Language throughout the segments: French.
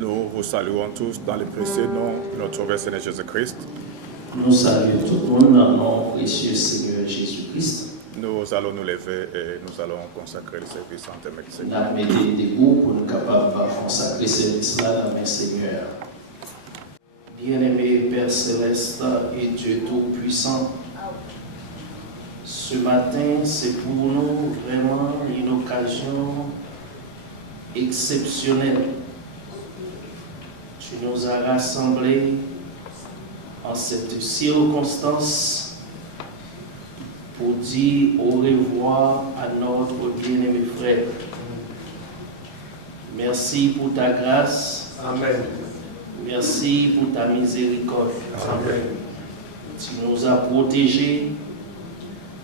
Nous vous saluons tous dans le précieux nom de notre Sauveur Seigneur Jésus-Christ. Nous saluons tout le monde dans le nom précieux Seigneur Jésus-Christ. Nous allons nous lever et nous allons consacrer le service en termes de Nous Seigneur. allons mettre debout pour nous capables de consacrer ce service-là dans le Seigneur. Bien-aimé Père Céleste et Dieu Tout-Puissant, ce matin, c'est pour nous vraiment une occasion exceptionnelle. Tu nous as rassemblés en cette circonstance pour dire au revoir à notre bien-aimé frère. Merci pour ta grâce. Amen. Merci pour ta miséricorde. Amen. Tu nous as protégés.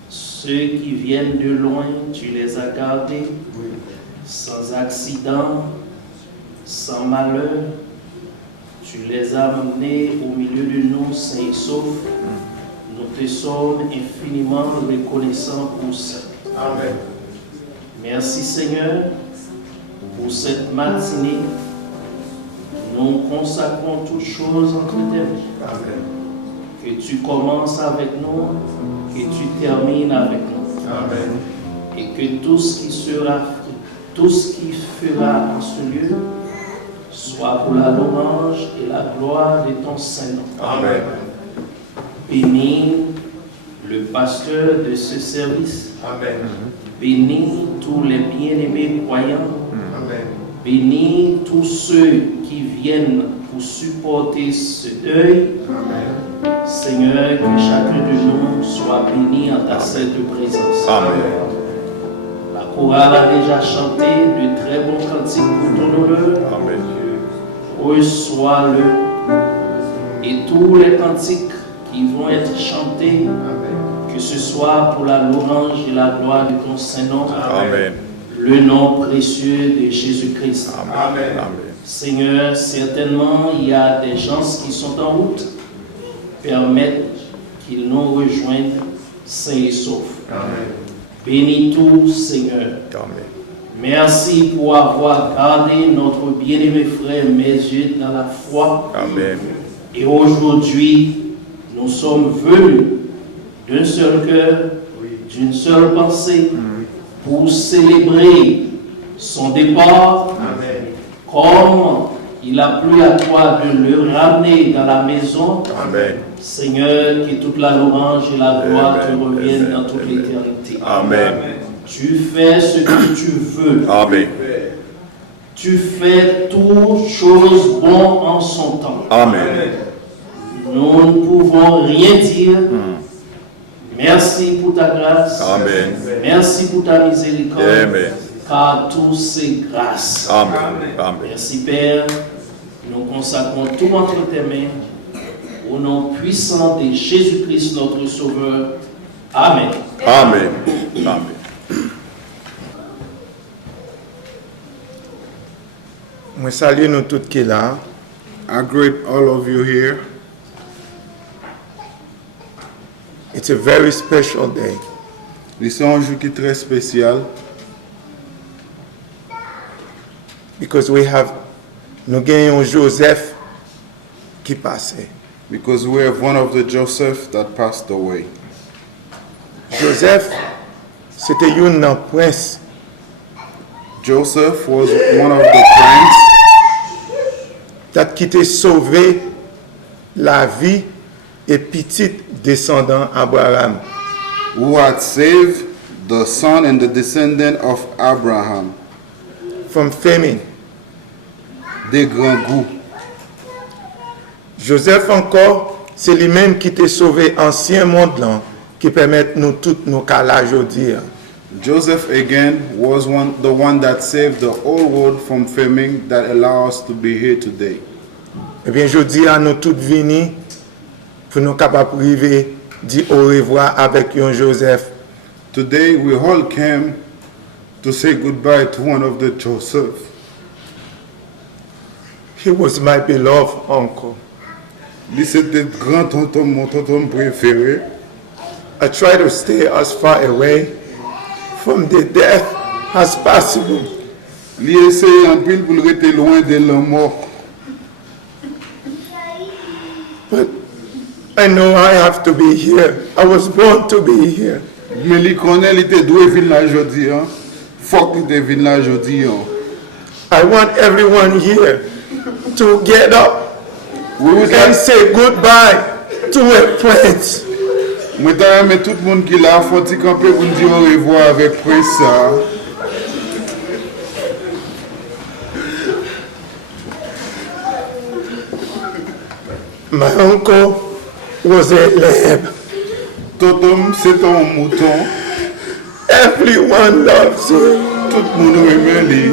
Ceux qui viennent de loin, tu les as gardés. Oui. Sans accident, sans malheur. Tu les as amenés au milieu de nous, sains et saufs. Nous te sommes infiniment reconnaissants pour ça. Amen. Merci Seigneur pour cette matinée. Nous consacrons toutes choses entre tes mains. Amen. Que tu commences avec nous, que tu termines avec nous. Amen. Et que tout ce qui fera en ce lieu soit pour la louange et la gloire de ton Saint-Nom. Amen. Bénis le pasteur de ce service. Amen. Bénis tous les bien-aimés croyants. Amen. Bénis tous ceux qui viennent pour supporter ce deuil. Amen. Seigneur, que chacun de nous soit béni en ta sainte présence. Amen. La chorale a déjà chanté de très bons cantiques pour ton honneur. Amen. Reçois-le. Et tous les cantiques qui vont être chantés, Amen. que ce soit pour la louange et la gloire de ton Saint-Nom, Amen. le nom précieux de Jésus-Christ. Amen. Amen. Seigneur, certainement, il y a des gens qui sont en route. Permettre qu'ils nous rejoignent sains et saufs. Amen. Bénis tout, Seigneur. Amen. Merci pour avoir gardé notre bien-aimé frère Messieurs dans la foi. Amen. Et aujourd'hui, nous sommes venus d'un seul cœur, d'une seule pensée, pour célébrer son départ. Amen. Comme il a plu à toi de le ramener dans la maison, Amen. Seigneur, que toute la louange et la gloire te Amen. reviennent Amen. dans toute Amen. l'éternité. Amen. Tu fais ce que tu veux. Amen. Tu fais toutes choses bonnes en son temps. Amen. Nous ne pouvons rien dire. Merci pour ta grâce. Amen. Merci pour ta miséricorde. Amen. Car tout c'est grâce. Amen. Amen. Merci Père. Nous consacrons tout entre tes mains. Au nom puissant de Jésus-Christ, notre Sauveur. Amen. Amen. Amen. Je salue nous tous qui là. I greet all of you here. It's a very special day. C'est un jour qui est très spécial Because nous gagnons Joseph qui passait. because we have one of the Joseph that passed away. Joseph, c'était un prince Joseph was one of the princes qui t'a sauvé la vie et petit descendant Abraham. who had saved the son and the descendant of Abraham, From famine. des grands goûts. Joseph encore, c'est lui-même qui t'a sauvé ancien monde là, qui permet nous tous nous caler aujourd'hui. Joseph again was the one that saved the whole world from famine that allow us to be here today. Eh bien, je dis à nous tous venir pour nous capables de arriver, dire au revoir avec un Joseph. Today we all came to say goodbye to one of the Joseph. He was my beloved uncle. Lui c'était grand tonton, mon tonton préféré. I try to stay as far away from the death as possible. Lui essaye en pile pour rester loin de la mort. But I know I have to be here. I was born to be here. Mais li connaît, il était doué venir là aujourd'hui. Faut qu'il te vienne là aujourd'hui. I want everyone here to get up and say goodbye to a prince. Moi, mais tout le monde qui l'a faut qu'il camper pour dire au revoir avec Prince. My uncle was a lamb. Totom, c'est un mouton. Everyone loves him. Tout le monde aime lui.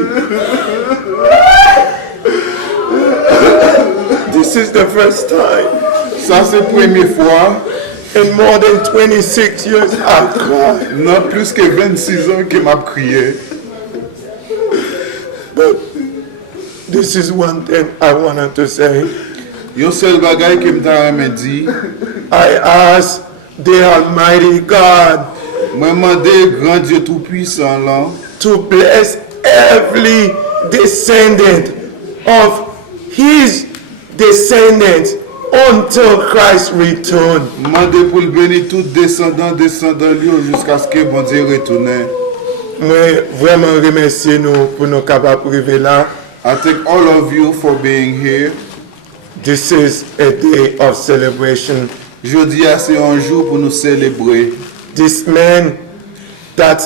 This is the first time Ça, c'est la première fois. in more than 26 years I've cried. Non, plus que 26 ans que m'a crié. But this is one thing I wanted to say. Yon seul bagay que m'ta aimé dit. I ask the Almighty God Moi, demandé grand Dieu tout-puissant là. to bless every descendant of his descendants until Christ return. Demandé pour le bénir tout descendant lui jusqu'à ce que bon Dieu retourne. Moi vraiment remercier nous pour nous capables de arriver là. I thank all of you for being here. This is a day of celebration. Jeudi, c'est un jour pour nous célébrer. This man that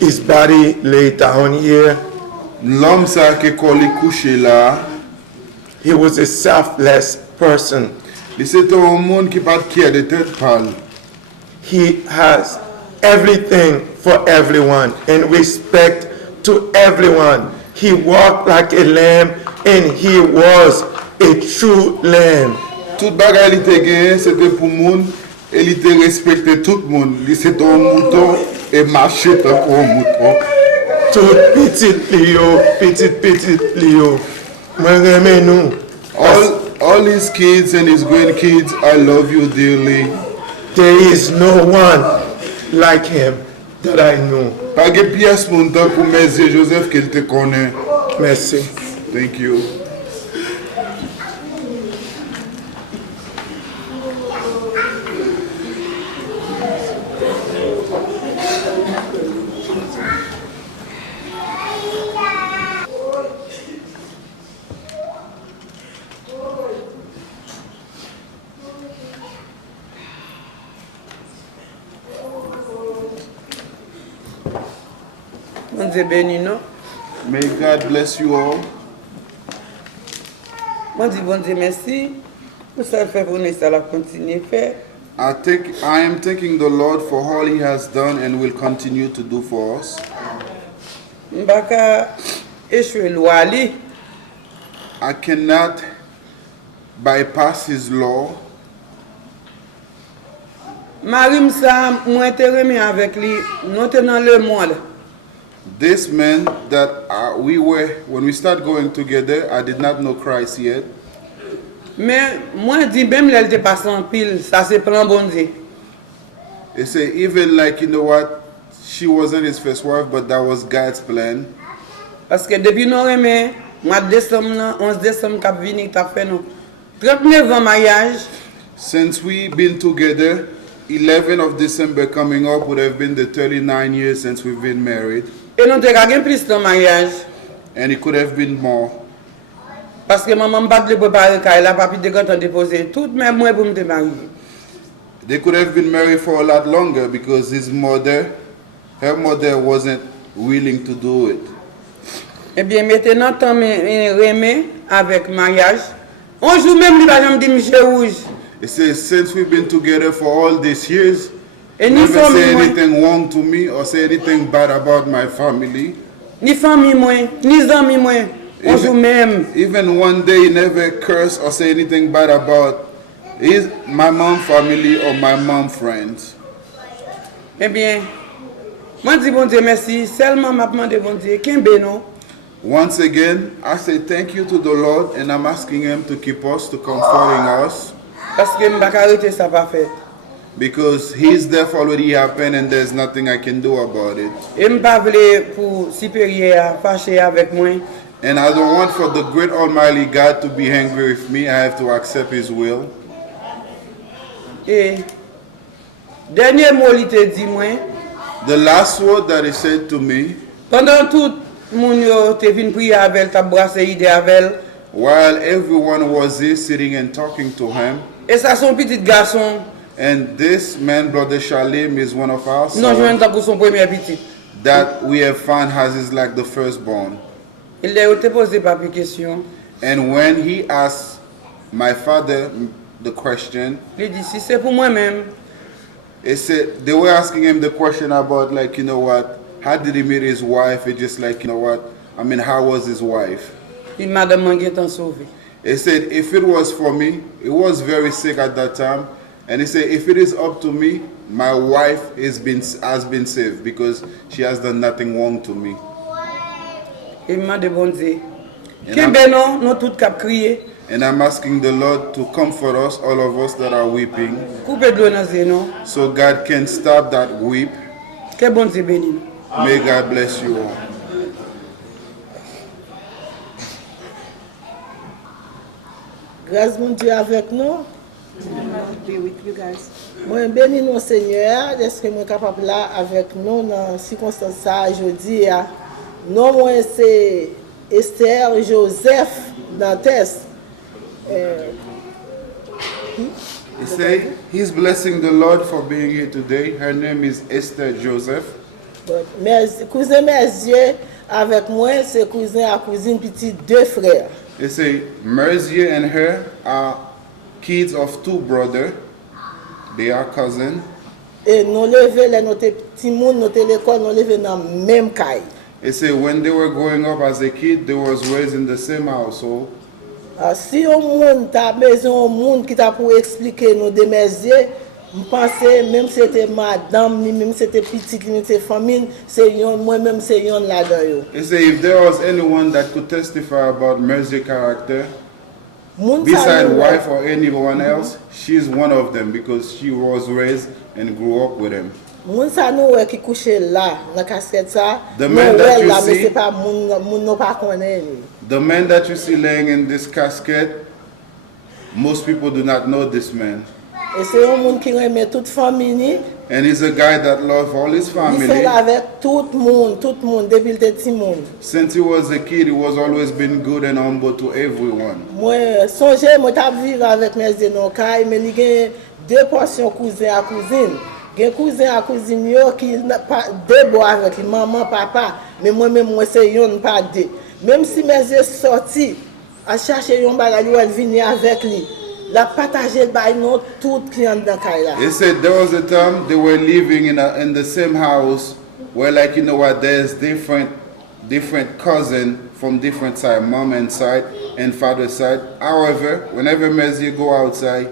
his body lay down here, L'homme ça qui est couché là, he was a selfless person. c'est un monde qui pas qui a de tête pâle. He has everything for everyone and respect to everyone. He walked like a lamb and he was a true lamb. Tout bagay il était gagné, c'était pour monde et il était respecté tout le monde. C'est un mouton et marchait comme un mouton. Tout petit Leo. Moi j'aime nous. All his kids and his grandkids, I love you dearly. There is no one like him that I know. Pas de pièce mon temps pour mes yeux, Joseph qu'il te connaît. Merci. Thank you. Bon Dieu béni nous. May God bless you all. Moi dis bon Dieu merci pour ça fait pour nous ça la continuer faire. I am thanking the Lord for all He has done and will continue to do for us. Mbaka échouer loi li. I cannot bypass His law. Marim ça moi te remis avec lui, nous te dans le monde. This man that when we start going together, I did not know Christ yet. Mais moi dis même elle te passe en pile, ça c'est plan bon Dieu. They say even like, you know what, she wasn't his first wife, but that was God's plan. Parce que depuis nous remis mois de décembre 11 décembre cap vini t'a fait nous 39 ans mariage. Since we've been together, 11th of December coming up would have been the 39 years since we've been married. Et nous te gagné plus de mariage. And it could have been more. Parce que maman m'a pas de préparer car la papi de quand déposer tout même moi pour me marier. They could have been married for a lot longer because her mother wasn't willing to do it. Eh bien maintenant tant remé avec mariage. Un jour même il va jamais dire monsieur rouge. It says since we've been together for all these years, Et never ni say famille moi, anything wrong to me or say anything bad about my family. ni famille moi, ni amis moi. Un jour même. Even one day he never curse or say anything bad about my mom family or my mom friends. Eh bien, moi dis bon Dieu merci, seulement m'a demandé bon Dieu kembe non. Once again, I say thank you to the Lord and I'm asking Him to keep us, to comforting us. Parce que m'pa arrêter ça pas fait. Because His death already happened and there's nothing I can do about it. Et m'pa vle pour supérieur fâché avec moi. And I don't want for the great Almighty God to be angry with me. I have to accept His will. Et dernier mot li te dit moi, The last word that He said to me, pendant tout moun yo te vin prier avec ta brasse idée avec, while everyone was here sitting and talking to him, et ça son petit garçon, and this man, Brother Shalim, is one of our non joine sons tant que son premier petit. that we have found as is like the firstborn. Il a te posé pas de question. And when he asked my father the question, Il dit si c'est pour moi-même, it said they were asking him the question about, like, you know what, how did he meet his wife? It just like, you know what, I mean, how was his wife? il m'a demandé t'en sauver. He said if it was for me, he was very sick at that time, and he said if it is up to me, my wife has been saved because she has done nothing wrong to me. Il m'a demandé. And Kembe non, nous tout cap crier. And I'm asking the Lord to comfort us, all of us that are weeping, Coupe de l'eau dans zé non. so God can stop that weep. Que bon Dieu béni. May God bless you all. Grâce mon Dieu avec nous. Be with you guys. Moi bénis nous Seigneur, est-ce que moi capable là avec nous dans circonstance ça aujourd'hui. Non moi c'est Esther Joseph Dantes. He said he's blessing the Lord for being here today. Her name is Esther Joseph. Mes cousin Merzier avec moi c'est cousin à cousine petit deux frères. They say Merzier and her are kids of two brothers. They are cousins. Et nous lever les notre petit monde notre l'école nous lever dans même caille. They say when they were growing up as a kid, they was raised in the same household. Si on monde ta maison un monde qui t'a pour expliquer nous des Merzier, je pensais même si c'était madame ni même si c'était petite ni c'était famille, c'est moi même c'est yon là-dedans. They say if there was anyone that could testify about Merzier's character, beside wife or anyone else, she's one of them because she was raised and grew up with him. Moun sa nou wè ki couché là dans casquette ça. The man that you là mais see- c'est pas moun non pas connaît. The man that you see laying in this casket, most people do not know this man. Et c'est un monde qui aime toute famille ni. And he's a guy that loves all his Il fait family. là avec tout monde depuis le petit monde. Since he was a kid, he was always been good and humble to everyone. Moi songe moi t'a vivre avec mes non caille mais il gagne deux portions cousin à cousine. Gen cousin à cousine yo qui pas deux bois avec lui, maman papa mais moi même moi c'est yon pas deux. Même si mes yeux sorti à chercher yon bagage elle venir avec lui. La partager le bail non tout client dans caille là. He said there was a time they were living in the same house where, like, you know what, there's different cousin from different side, mom and side and father side. However, whenever Merzier go outside,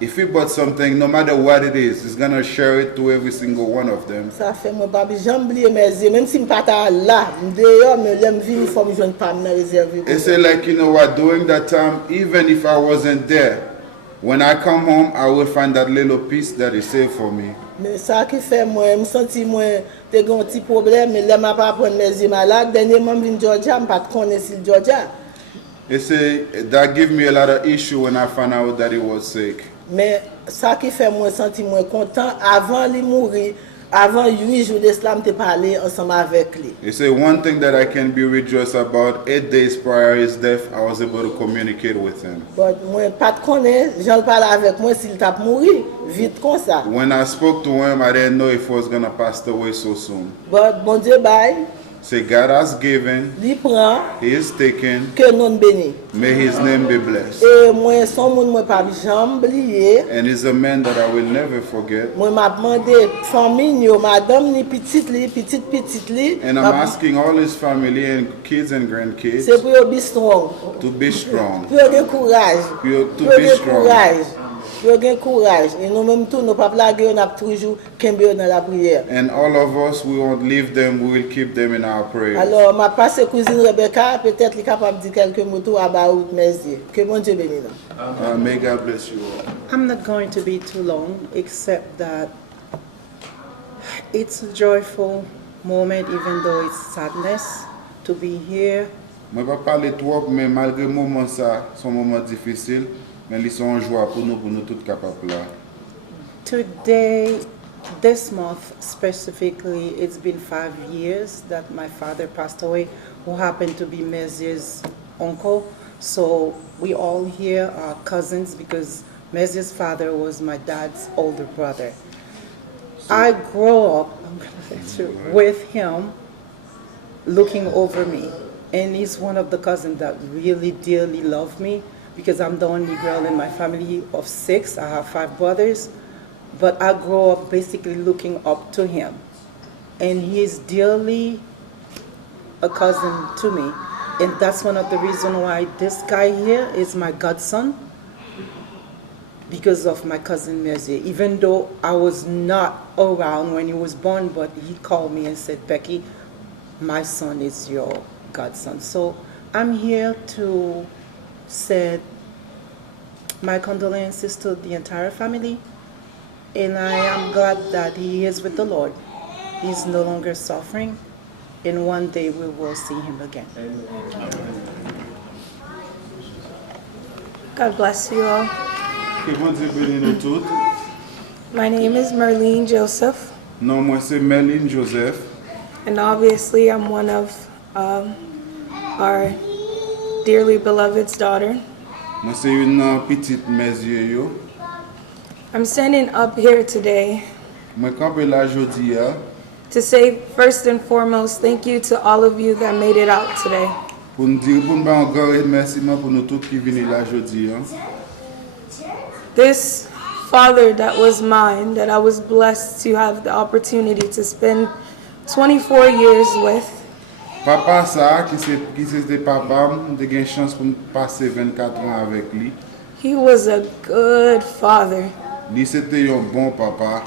if he bought something, no matter what it is, he's gonna share it to every single one of them. Ça fait moi pas jamais oublier mes yeux même si me pas là, dehors mais l'aime venir faut me joindre pas me réserver. He said, like, you know what, during that time, even if I wasn't there, when I come home, I will find that little piece that he saved for me. Mais ça qui fait moi me senti moi te gon petit problème mais là m'a pas prendre mes yeux malade dernièrement vinn Georgia me pas connaître si Georgia. He said that gave me a lot of issue when I found out that he was sick. Mais ça qui fait moi sentir moi content avant lui mourir, avant 8 jours d'islam te parler ensemble avec lui. He said one thing that I can be rejoiced about, 8 days prior his death, I was able to communicate with him. But moi pas te connaît, j'en parle avec moi s'il t'a mourir vite comme ça. When I spoke to him, I didn't know if he was gonna pass away so soon. But bon Dieu bye, Say God has given, lui prend he is taken, que non béni. may his name be blessed. Et moi son monde moi pas jamais oublier. And he's a man that I will never forget. Moi m'a demandé famille yo madame ni petite li And I'm asking all his family and kids and grandkids c'est pour yo be strong. to be strong. Pour yo courage. To Pour be yo strong. courage. Pour yo courage. Et nous même tout nous pas plaguer on a toujours kembe dans la prière. And all of us, we won't leave them, we will keep them in our prayers. Alors ma passe cousine Rebecca peut-être li capable de dire quelques mots tout about Merzier. Que mon Dieu bénisse. May God bless you all. I'm not going to be too long, except that it's a joyful moment, even though it's sadness, to be here Je ne vais pas parler trop, mais malgré le moment, ça, c'est un moment difficile, mais ils sont en joie pour nous tous capables là. Today, this month specifically, it's been 5 years that my father passed away, who happened to be Mezier's uncle. So we all here are cousins because Mezier's father was my dad's older brother. I grew up with him looking over me. And he's one of the cousins that really dearly love me because I'm the only girl in my family of 6. I have 5 brothers. But I grew up basically looking up to him. And he's dearly a cousin to me. And that's one of the reasons why this guy here is my godson, because of my cousin Mezier. Even though I was not around when he was born, but he called me and said, Becky, my son is your godson. So I'm here to send my condolences to the entire family. And I am glad that he is with the Lord. He's no longer suffering. And one day we will see him again. God bless you all. Que bon Dieu bénisse nous toutes. My name is Marlene Joseph, Non, moi c'est Merlin Joseph. and obviously I'm one of our dearly beloved's daughter. Moi c'est une petite Mezier yo. I'm standing up here today Moi campé là jodi a to say first and foremost thank you to all of you that made it out today. pour nous dire pour nous un grand remerciement pour nous tous qui venons là jodi a. This father that was mine, that I was blessed to have the opportunity to spend 24 years with, Papa ça qui c'était papa, j'ai eu chance pour passer 24 ans avec lui. he was a good father. Lui c'était un bon papa.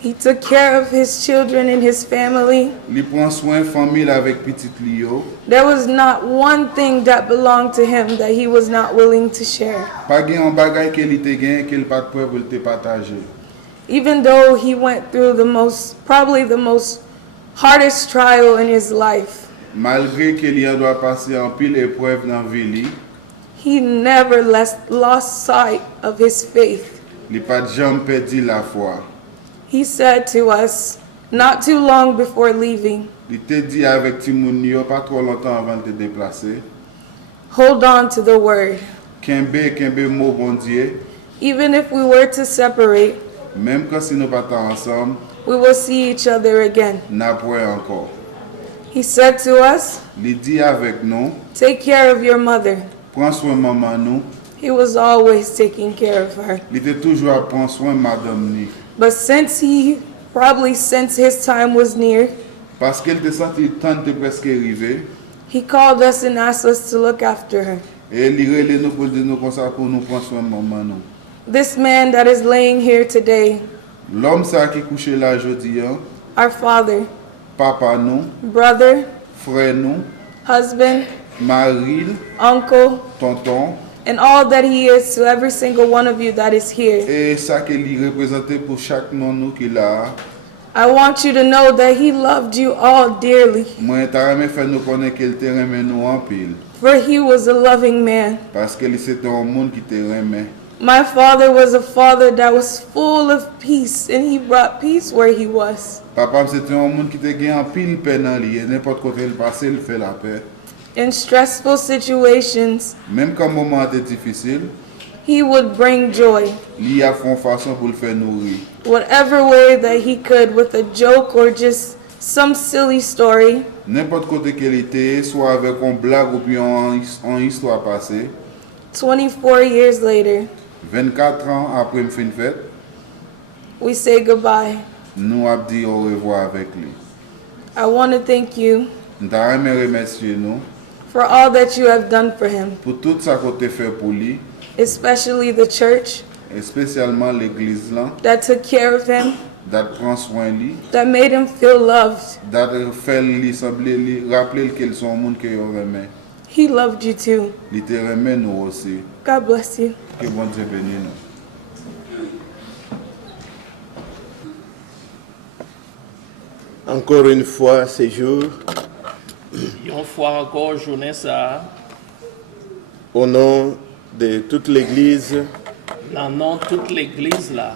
He took care of his children and his family. Il prend soin famille avec petite Lio. There was not one thing that belonged to him that he was not willing to share. Pas gen un bagay que li te gen qu'elle pas prêt pour te partager. Even though he went through probably the most hardest trial in his life, Malgré que li doit passer en pile épreuve dans vie li, he never lost sight of his faith. li pas jamais perdu la foi. He said to us not too long before leaving, Li te dit avec Timoun yo pas trop longtemps avant de te déplacer. hold on to the word. Kembe mot bon Dieu, Even if we were to separate, même quand si nous pas ensemble, we will see each other again. n'a point encore. He said to us, Li dit avec nous, take care of your mother. prends soin maman nous. He was always taking care of her. Li te toujours à prendre soin madame ni. But since his time was near, Parce qu'elle te senti temps de presque arrivé, he called us and asked us to look after her. et li relè nous pour dire nous comme ça pour nous prendre soin maman nous. This man that is laying here today, L'homme ça qui couché là jodi an, our father, papa nous, brother, frère nous, husband, mari, uncle, tonton, and all that he is to every single one of you that is here. et ça que li représente pour chaque nom nous qui là. I want you to know that he loved you all dearly, Moi ta remè faire nous connaître qu'elle te remet nous en pile for he was a loving man. parce que c'était un monde qui te remet. My father was a father that was full of peace, and he brought peace where he was. Papa c'était un monde qui te gagne en pile paix dans lui, et n'importe côté il passe, il fait la paix. In stressful situations, Même quand moment était difficile, he would bring joy. il a fait une façon pour le faire nourrir. Whatever way that he could, with a joke or just some silly story, N'importe côté qu'elle était, soit avec une blague ou bien en histoire passée, 24 years later, 24 ans après me fin fête, we say goodbye. nous avons dit au revoir avec lui. I want to thank you Nous avons remercié nous for all that you have done for him, pour tout ça qu'on a fait pour lui, especially the church et spécialement l'église là, that took care of him, prendre soin de lui, that made him feel loved. faire lui sembler lui, rappeler qu'ils sont un monde qui remet. He loved you too. Il te remet nous aussi. God bless you. Que bon Dieu bénisse nous. Encore une fois, ce jour, une fois encore journée ça, au nom de toute l'Église, dans le nom de toute l'église là,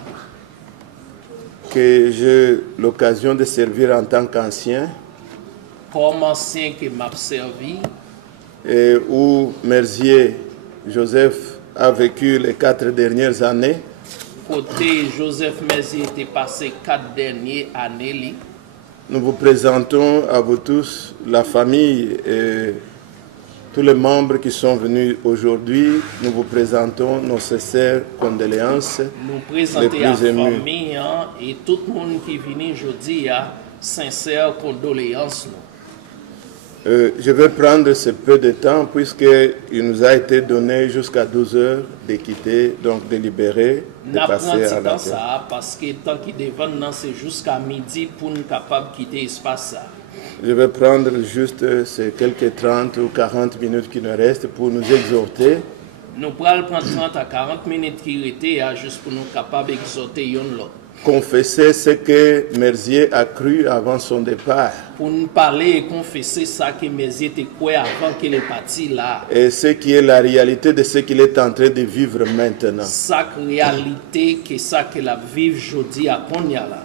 que j'ai l'occasion de servir en tant qu'ancien, comme ancien qui m'a servi, et où Merzier Joseph a vécu les 4 dernières années, côté Joseph Merzier était passé 4 dernières années li. nous vous présentons à vous tous, la famille et tous les membres qui sont venus aujourd'hui. Nous vous présentons nos sincères condoléances. Nous Les présenter plus à la émus. famille hein, et tout le monde qui vient aujourd'hui à sincères condoléances. nous. Je vais prendre ce peu de temps puisqu'il nous a été donné jusqu'à 12 heures de quitter, donc de libérer, de N'a passer prend à temps la terre. ça parce que tant qu'il devant non, c'est jusqu'à midi pour nous capable quitter l'espace ça. Je vais prendre juste ces quelques 30 ou 40 minutes qui nous restent pour nous exhorter Nous pourrons prendre 30 à 40 minutes qui étaient juste pour nous capables d'exhorter yon l'autre. confesser ce que Merzier a cru avant son départ Pour nous parler et confesser ça que mes était quoi avant qu'il est parti là. et ce qui est la réalité de ce qu'il est en train de vivre maintenant. Ça réalité que ça que la vive aujourd'hui à Konya là.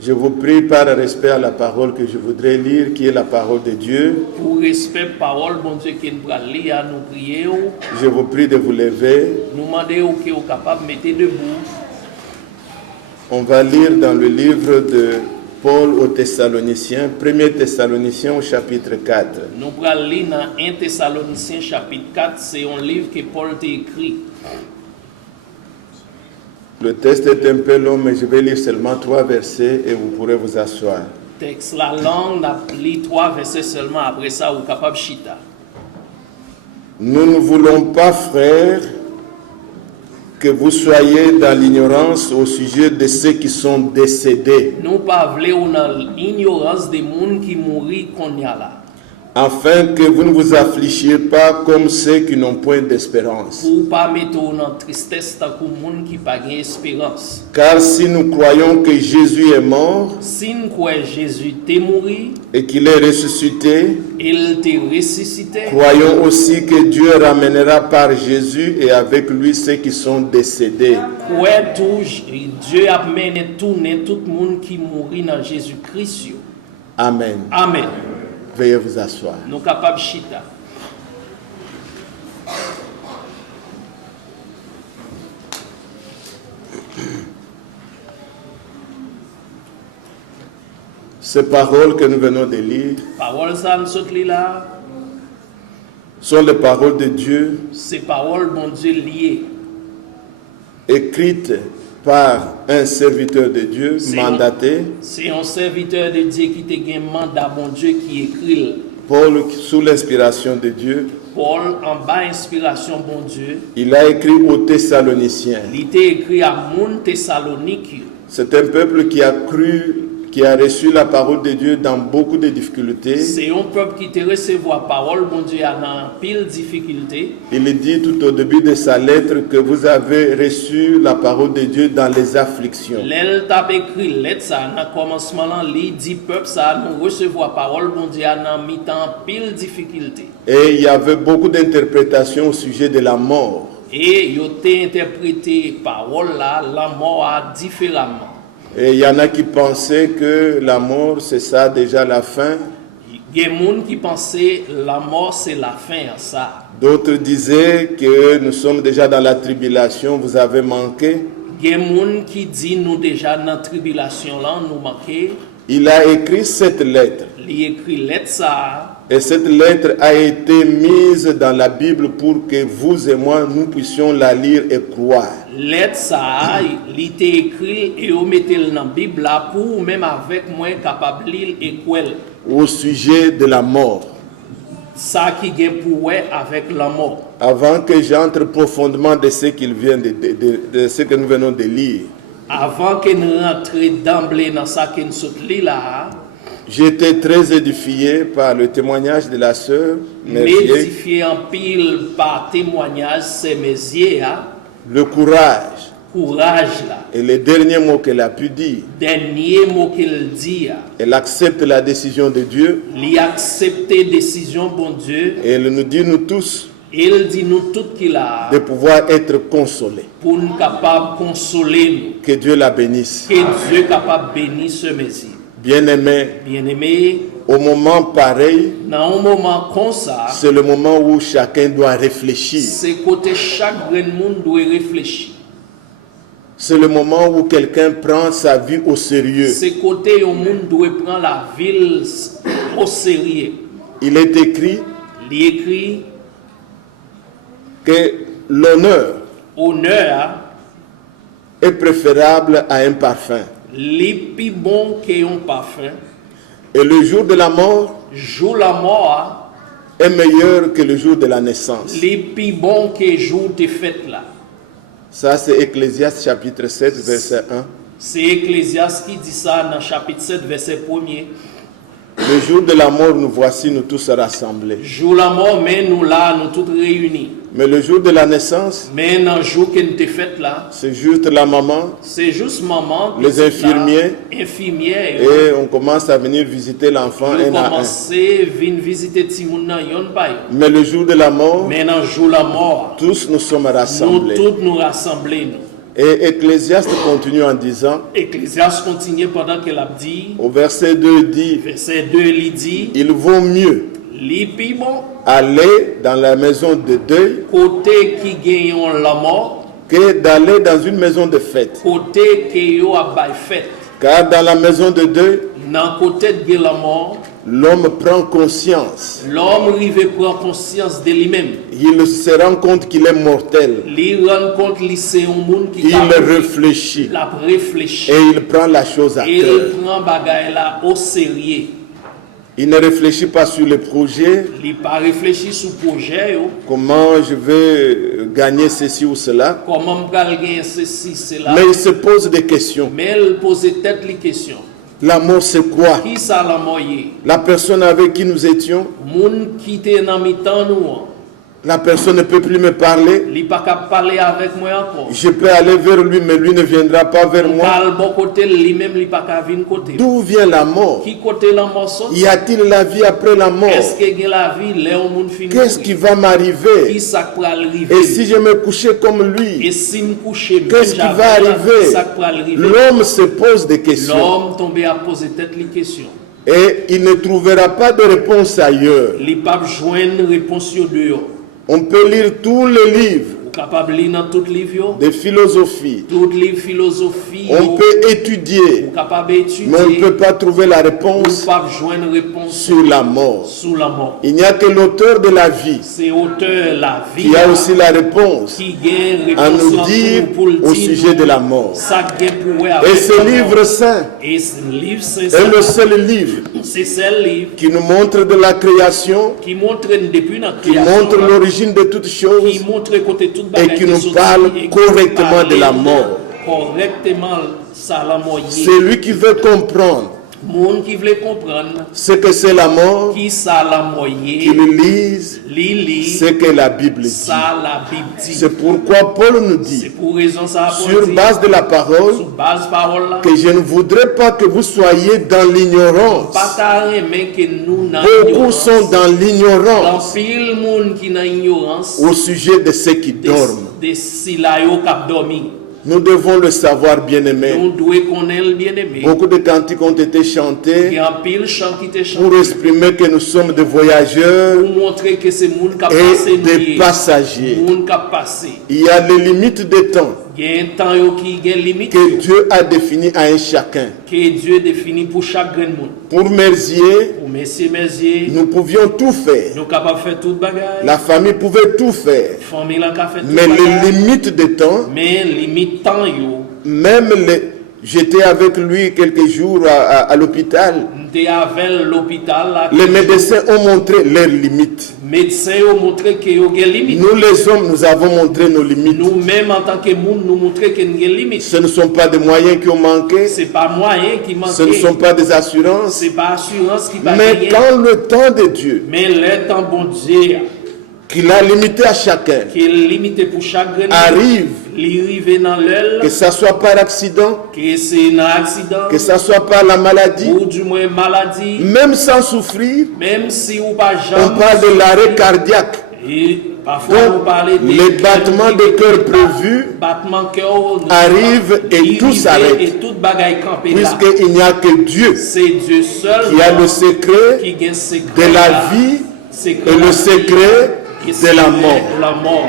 Je vous prie par respect à la parole que je voudrais lire, qui est la parole de Dieu. Pour respect parole bon Dieu qui nous lire à nous prier, Je vous prie de vous lever. nous demander que vous capable de mettre debout. On va lire dans le livre de Paul aux Thessaloniciens, 1er Thessaloniciens au chapitre 4. Nous allons lire dans 1 Thessaloniciens chapitre 4, c'est un livre que Paul t'a écrit. Le texte est un peu long, mais je vais lire seulement 3 versets et vous pourrez vous asseoir. Texte la langue, n'a lu 3 versets seulement, après ça, vous capable chita. Nous ne voulons pas, frères, que vous soyez dans l'ignorance au sujet de ceux qui sont décédés, Nous pas voulons dans l'ignorance des gens qui mourent qu'on y a là. afin que vous ne vous affligiez pas comme ceux qui n'ont point d'espérance. Pour pas mettre dans tristesse tant que gens qui pas espérance. Car si nous croyons que Jésus est mort Si nous croyons Jésus t'est mort, et qu'il est ressuscité, il t'est ressuscité. croyons aussi que Dieu ramènera par Jésus et avec lui ceux qui sont décédés. Ouais, tout, Dieu a mené tout le monde qui mourit dans Jésus-Christ. Amen. Amen. Veuillez vous asseoir. Nous capables chita. Ces paroles que nous venons de lire Parole ça nous saute là, sont les paroles de Dieu c'est parole bon Dieu liée. écrites par un serviteur de Dieu C'est mandaté, C'est un serviteur de Dieu qui te gagne mandat bon Dieu qui écrit. Paul sous l'inspiration de Dieu. Paul en bas inspiration bon Dieu. Il a écrit aux Thessaloniciens. Il était écrit à moun Thessalonique. C'est un peuple qui a cru, qui a reçu la parole de Dieu dans beaucoup de difficultés. C'est un peuple qui te recevoir parole bon Dieu dans pile difficulté. Il dit tout au début de sa lettre que vous avez reçu la parole de Dieu dans les afflictions. L'elle t'a écrit lettre ça dans commencement là, il dit peuple ça nous recevoir parole bon Dieu dans mi-temps pile difficulté. Et il y avait beaucoup d'interprétations au sujet de la mort. Et il a interprété parole là, la mort différemment. Et il y en a qui pensaient que la mort, c'est ça déjà la fin. Il y a des gens qui pensaient la mort c'est la fin à ça. D'autres disaient que nous sommes déjà dans la tribulation, vous avez manqué. Il y a des gens qui disent nous déjà dans la tribulation là, nous manquons. Il a écrit cette lettre. Il écrit lettre ça. Et cette lettre a été mise dans la Bible pour que vous et moi, nous puissions la lire et croire. Lettre ça, il était écrit et on mettait dans la Bible là pour même avec moi capable lire et croire. Au sujet de la mort. Ça qui est pour avec la mort. Avant que j'entre profondément de ce qu'il vient de ce que nous venons de lire. Avant que nous rentrions d'emblée dans ça que nous sommes là, j'étais très édifié par le témoignage de la sœur Merzier, m'édifié en pile par témoignage, c'est Merzier, le courage courage là. Et le dernier mot qu'elle a pu dire, Dernier mot qu'il dit, elle accepte la décision de Dieu il accepte décision bon Dieu. et elle nous dit, nous tous, Il dit nous tout qu'il a de pouvoir être consolés. pour nous capable consoler nous. Que Dieu la bénisse. Que Dieu capable bénir ce Messie. Bien-aimés, Bien-aimé, au moment pareil, dans un moment comme ça, c'est le moment où chacun doit réfléchir. c'est côté chaque grand monde doit réfléchir. C'est le moment où quelqu'un prend sa vie au sérieux. C'est côté où le monde doit prendre la ville au sérieux. Il est écrit Il écrit que l'honneur honneur, est préférable à un parfum. les plus bon qu'un parfum. Et le jour de la mort Jour la mort, est meilleur que le jour de la naissance. les plus bon que jour de fête là. Ça, c'est Ecclésiaste chapitre 7, verset 1. C'est Ecclésiaste qui dit ça dans chapitre 7, verset 1er. Le jour de la mort, nous voici, nous tous rassemblés. Jour la mort, mais nous là, nous tous réunis. Mais le jour de la naissance, Mais dans le jour qu'on te fait là, c'est juste la maman c'est juste maman, Les infirmiers. infirmières, et on commence à venir visiter l'enfant nous un à un. commencer à venir visiter Timoun nan yon pa yon. Mais le jour de la mort, Mais dans le jour la mort, tous nous sommes nous rassemblés. tous nous rassembler nous. Et Ecclésiaste continue en disant, Ecclésiaste continue pendant qu'elle a dit, au verset 2 dit, verset 2, il dit, il vaut mieux li pi bon, aller dans la maison de deuil côté qui gagne la mort, que d'aller dans une maison de fête. côté qui yo a bay fête. Car dans la maison de deuil, Dans côté de la mort, l'homme prend conscience. l'homme rive prend conscience de lui-même. Il se rend compte qu'il est mortel. Il rend compte qu'il c'est un monde qui Il réfléchit la réfléchit. et il prend la chose à Il cœur. prend bagaille là au sérieux. Il ne réfléchit pas sur les projets, Il pas réfléchi sur le projet, yo. comment je vais gagner ceci ou cela, Comment je vais gagner ceci, cela. mais il se pose des questions. Mais il pose tête les questions. La mort, c'est quoi? Qui ça la moyen? La personne avec qui nous étions, Moun qui était dans mi-temps nous. la personne ne peut plus me parler. Il pas capable parler avec moi encore. Je peux aller vers lui, mais lui ne viendra pas vers moi. Parle bon côté lui-même, il pas capable venir côté. D'où vient la mort? Qui côté la mort sorti? Y a-t-il la vie après la mort? Est-ce que y a la vie, là où moun finit? Qu'est-ce qui va Qui m'arriver? ça peut arriver? Et si je me couchais comme Et lui, si me coucher, qu'est-ce qui va arriver? ça peut arriver? L'homme se pose des questions L'homme tombé à poser tête les questions. et il ne trouvera pas de réponse ailleurs. Les papes joignent réponse yo dehors. On peut lire tous les livres Ou capable lire dans tout livre, de philosophie. tout livre philosophie, On peut étudier, ou capable mais on ne étudier, peut pas trouver la ou réponse pas joindre réponse sur la mort. sous la mort. Il n'y a que l'auteur de la vie C'est auteur la vie qui a aussi la réponse qui gagne à réponse nous dire pour le au dire sujet de la mort. ça gagne pour Et avec ce la mort. livre saint Et ce livre c'est est le seul livre le livre qui nous montre de la création, qui montre depuis la qui création, montre l'origine de toutes qui choses montre côté toute et qui nous parle correctement de la mort. correctement ça la mort. C'est lui qui veut comprendre Monde qui veut comprendre ce que c'est la mort, qui ça la qu'il moyen, lise li ce que la Bible dit. ça la Bible dit. C'est pourquoi Paul nous C'est dit, pour raison ça sur base de la parole, sur base parole là. que je ne voudrais pas que vous soyez dans l'ignorance. Pas carré mais que nous dans Beaucoup l'ignorance. sont dans Dans l'ignorance pile monde qui dans ignorance au sujet de ceux qui dorment. de si la yo cap dormi. Nous devons le savoir, bien-aimés. Nous devons connaître le bien-aimé. Beaucoup de cantiques ont été Il y chantés a un pile chant qui te chante pour exprimer que nous sommes des voyageurs pour montrer que c'est monde qui a et passé des passagers. monde qui a passé. Il y a des limites de temps Il y a un temps yo qui a limite que Dieu a définies à un chacun. que Dieu définit pour chaque grand monde. Pour Merzier, Pour messieurs, messieurs, nous pouvions tout faire. nous sommes capables de faire tout bagage. La famille pouvait tout faire. La famille a fait tout Mais bagage. les limites de temps, Mais limite temps yo. même j'étais avec lui quelques jours à l'hôpital, Nous avec l'hôpital là. les médecins ont montré leurs limites. Médecins ont montré que yo gen limite. Nous les hommes, nous avons montré nos limites. Nous-mêmes en tant que monde nous montrer que nous gen limite. Ce ne sont pas des moyens qui ont manqué, C'est pas moyen qui manque. ce ne sont pas des assurances, C'est pas assurance qui va mais gagner. quand le temps de Dieu, Mais le temps bon Dieu, qu'il a limité à chacun, qu'il limite pour chaque grain, arrive, l'arrive dans l'aile, que ça soit par accident, que c'est un accident, que ça soit par la maladie, ou du moins maladie, même sans souffrir, même si ou pas on jamais. parle de l'arrêt cardiaque. Et parfois Donc, on parlait des les battements de cœur prévus battements cœur arrivent et tout s'arrête. et toute bagaille campée là. Puisqu'il n'y a que Dieu C'est Dieu seul qui a le secret qui a le secret de la vie et le secret de la mort. La mort.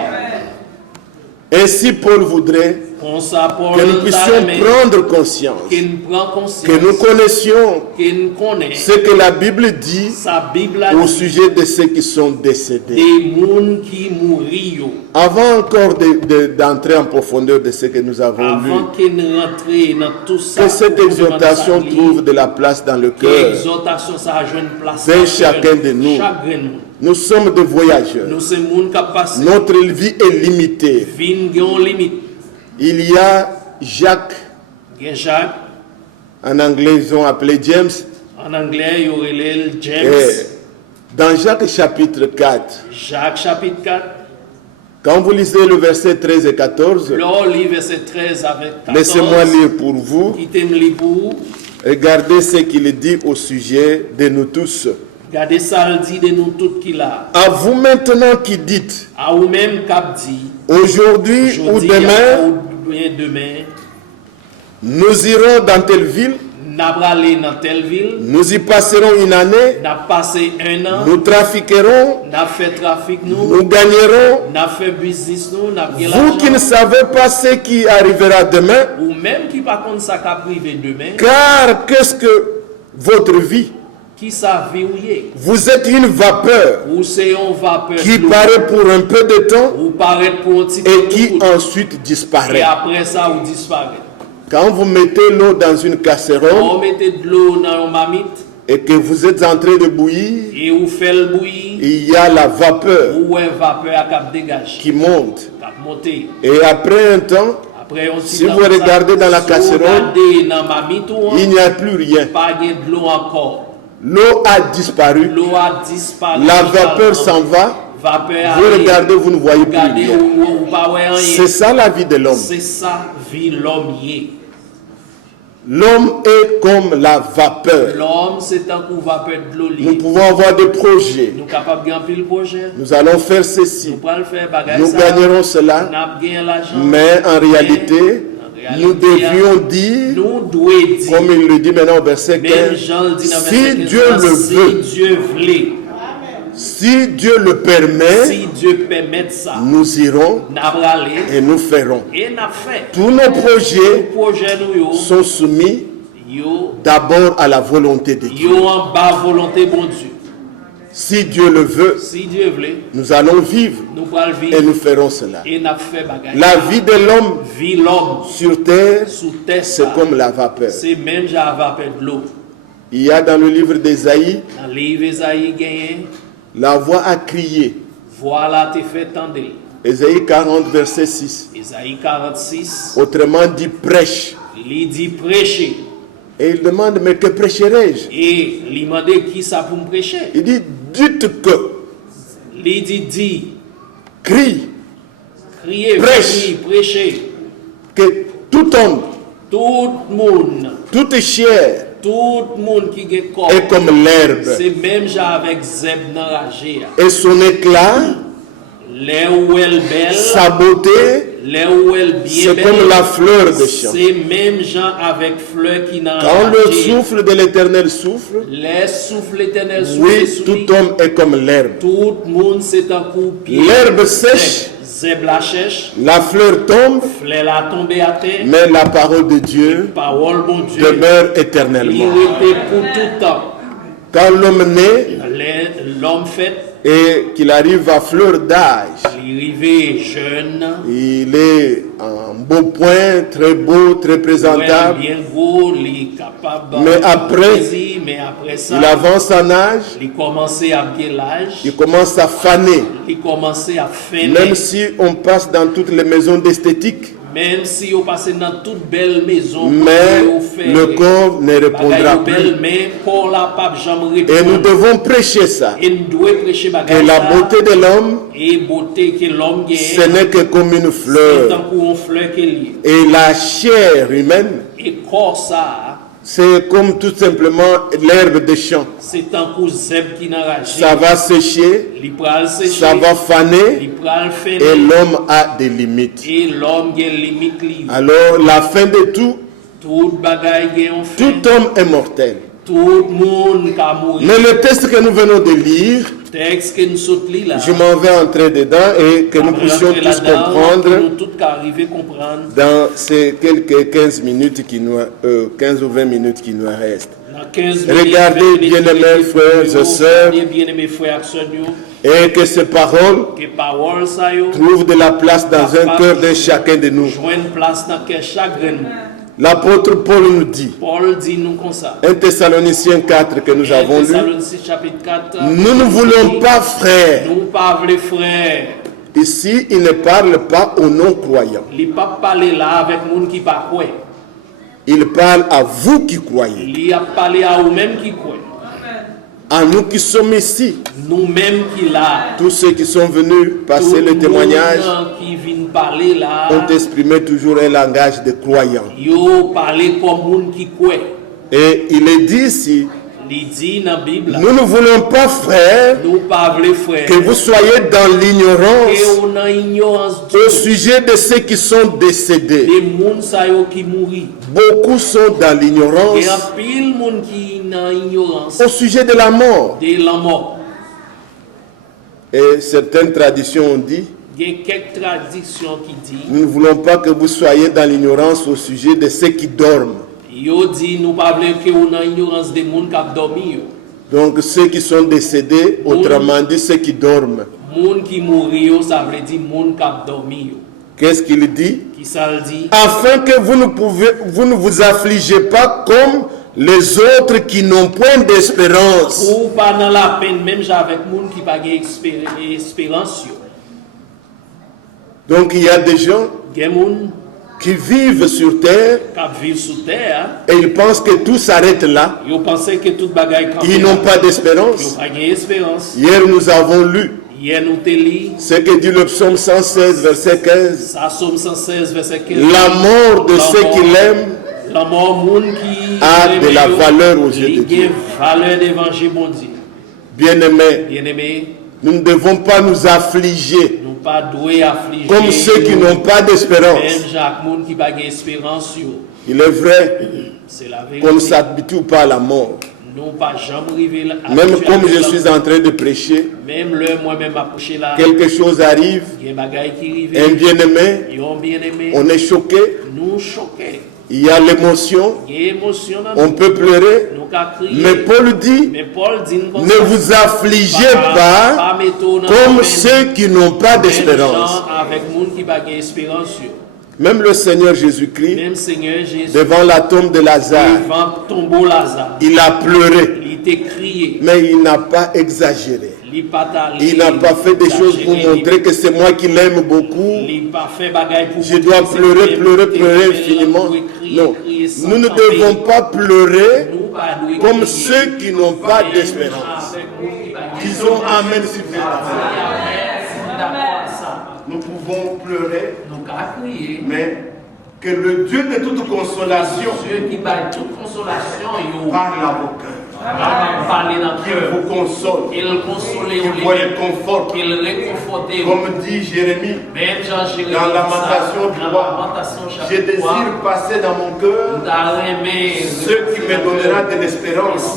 Ainsi, Paul voudrait On s'apporte que nous puissions prendre conscience, que nous prend conscience, que nous connaissions que nous connaissons ce que la Bible dit sa Bible a au dit sujet de ceux qui sont décédés. des mondes qui mourent Avant encore d'entrer en profondeur de ce que nous avons lu, avant que nous rentrions dans tout ça. que cette exhortation trouve de la place dans le cœur. L'exhortation ça a une place de dans chacun de nous. chaque grain. Nous sommes des voyageurs. Nous sommes monde qui passe. Notre vie est limitée. Vie ont limite. Il y a Jacques, Jacques, en anglais ils ont appelé James. en anglais, il y aurait le James. Et dans Jacques chapitre 4, Jacques chapitre 4. quand vous lisez le verset 13 et 14, Là, on lit verset 13 avec 14. laissez-moi lire pour vous. Qui t'aime lire pour vous. Regardez ce qu'il dit au sujet de nous tous. Regardez ça, il dit de nous toutes qu'il a. À vous maintenant qui dites, À vous-même cap dit. aujourd'hui ou demain, ou bien demain, nous irons dans telle ville, n'a allé dans telle ville, nous y passerons une année, n'a passé un an, nous trafiquerons, n'a fait trafic nous gagnerons. n'a fait business nous, n'a gagné Vous qui ne l'argent. savez pas ce qui arrivera demain, Ou même qui par contre ça qu'a privé demain, car qu'est-ce que votre vie? qui ça verrouillé. Vous êtes une vapeur Ou c'est on vapeur qui de l'eau, paraît pour un peu de temps ou paraît pour un petit et peu qui de ensuite et disparaît. après ça ou disparaît. Quand vous mettez l'eau dans une casserole On mettez de l'eau dans une marmite et que vous êtes en train de bouillir, et ou fait le bouillir, il y a la vapeur ou un vapeur à cap dégage, qui monte. cap monter. Et après un temps, Après on si vous regardez dans la casserole, dans marmite ou il n'y a plus rien. pas de l'eau encore. L'eau a disparu, L'eau a disparu. la vapeur s'en va. Vapeur Vous arrive. regardez, vous ne voyez plus Regardez rien. ou pas ouais rien. C'est ça la vie de l'homme. C'est ça vie l'homme y est. L'homme est comme la vapeur. L'homme c'est un coup vapeur de l'eau Nous liée. pouvons avoir des projets. Nous capables de gagner le projet. Nous allons faire ceci. Nous pouvons le faire bagage Nous ça. gagnerons cela. Nous avons gagné l'argent. Mais en réalité, nous devions dire, nous devons dire, comme il le dit maintenant au verset même 15, Jean le dit dans si verset 15, Dieu le veut, si Dieu voulait, si Dieu le permet, si Dieu permet ça, nous irons nous allons aller et nous ferons. et nous fait. Tous nos projets Projet nous sont soumis yo d'abord à la volonté de Dieu. yo en bas volonté bon Dieu. Si Dieu le veut, Si Dieu voulait, nous allons vivre nous allons et vivre nous ferons cela. et nous fait bagage. La vie de l'homme Vie l'homme sur terre, sous terre c'est comme la vapeur. c'est même j'avais de l'eau. Il y a dans le livre d'Ésaïe, Dans le livre Esaïe gagné, la voix a crié. voilà t'es fait tendre. Ésaïe 40, verset 6. Esaïe 46, Autrement dit, prêche. il dit prêcher. Et il demande, mais que prêcherai-je? Et il m'a dit qui ça pour me prêcher. Il dit, dites que, Il dit, crie, criez, Prêche. criez, prêchez. que tout homme, Tout le monde, toute chair tout le monde qui est corps, est comme l'herbe. c'est même genre avec Zeb dans la géa. Et son éclat, Les où elle belle, sa beauté, les où elle bien c'est belle, comme la fleur de champ. c'est même gens avec fleur qui n'a Quand le souffle de l'Éternel souffle, les souffles éternels oui, soufflent tout homme est comme l'herbe. tout le monde c'est un coup pied. L'herbe sèche, Zeb la cherche, la fleur tombe, fleur la tombée à terre, mais la parole de Dieu parole bon Dieu, demeure il éternellement. était pour tout temps. Quand l'homme naît L'homme fait, et qu'il arrive à fleur d'âge, il arrivé jeune, il est en beau point, très beau, très ouais, présentable. bien gros, il est capable Mais de après, plaisir, mais après ça, Il avance en âge, il commençait à bien l'âge, il commence à faner. il commençait à faire, Même si on passe dans toutes les maisons d'esthétique, Même si vous passez dans toute belle maison, mais le corps ne répondra plus. Et Et nous devons prêcher ça. Que la beauté de l'homme, ce n'est que comme une fleur. Et la chair humaine, c'est comme tout simplement l'herbe des champs. Ça va sécher, ça va faner, et l'homme a des limites. Alors la fin de tout, tout homme est mortel. Mais le texte que nous venons de lire, je m'en vais entrer dedans et que nous puissions tous comprendre dans ces quelques 15 ou 20 minutes qui nous restent. Regardez, bien-aimés frères et sœurs, et que ces paroles trouvent de la place dans un cœur de chacun de nous. L'apôtre Paul nous dit, 1 Thessaloniciens 4 que nous avons lu, nous ne voulons pas frères. Ici, il ne parle pas aux non-croyants. Il parle à vous qui croyez. À nous qui sommes ici, tous ceux qui sont venus passer le témoignage ont exprimé toujours un langage de croyants. Et il est dit ici, nous ne voulons pas, frères, que vous soyez dans l'ignorance au sujet de ceux qui sont décédés. Beaucoup sont dans l'ignorance au sujet de la mort. Et certaines traditions ont dit, nous ne voulons pas que vous soyez dans l'ignorance au sujet de ceux qui dorment. Donc ceux qui sont décédés, autrement dit ceux qui dorment. Qu'est-ce qu'il dit? Afin que vous ne vous affligez pas comme les autres qui n'ont point d'espérance. Donc il y a des gens qui vivent sur terre et ils pensent que tout s'arrête là. Ils n'ont pas d'espérance. Hier nous avons lu ce que dit le psaume 116 verset 15. La mort de ceux qui l'aiment a de la valeur aux yeux de Dieu. Bien-aimés, nous ne devons pas nous affliger comme ceux qui n'ont pas d'espérance. Il est vrai qu'on ne s'habitue pas à la mort. Même comme je suis en train de prêcher, quelque chose arrive, un bien-aimé, on est choqué, il y a l'émotion, on peut pleurer, mais Paul dit, ne vous affligez pas comme ceux qui n'ont pas d'espérance. Même le Seigneur Jésus-Christ, devant la tombe de Lazare, il a pleuré, mais il n'a pas exagéré. Il n'a pas fait des choses pour montrer que c'est moi qui l'aime beaucoup. Je dois pleurer infiniment. Non, nous ne devons pas pleurer comme ceux qui n'ont pas d'espérance. Disons Amen s'il vous plaît. Nous pouvons pleurer, mais que le Dieu de toute consolation parle à vos cœurs. Qu'il vous console, qu'il vous réconforte, comme dit Jérémie dans Lamentation 3, je désire passer dans mon cœur ce qui me donnera de l'espérance.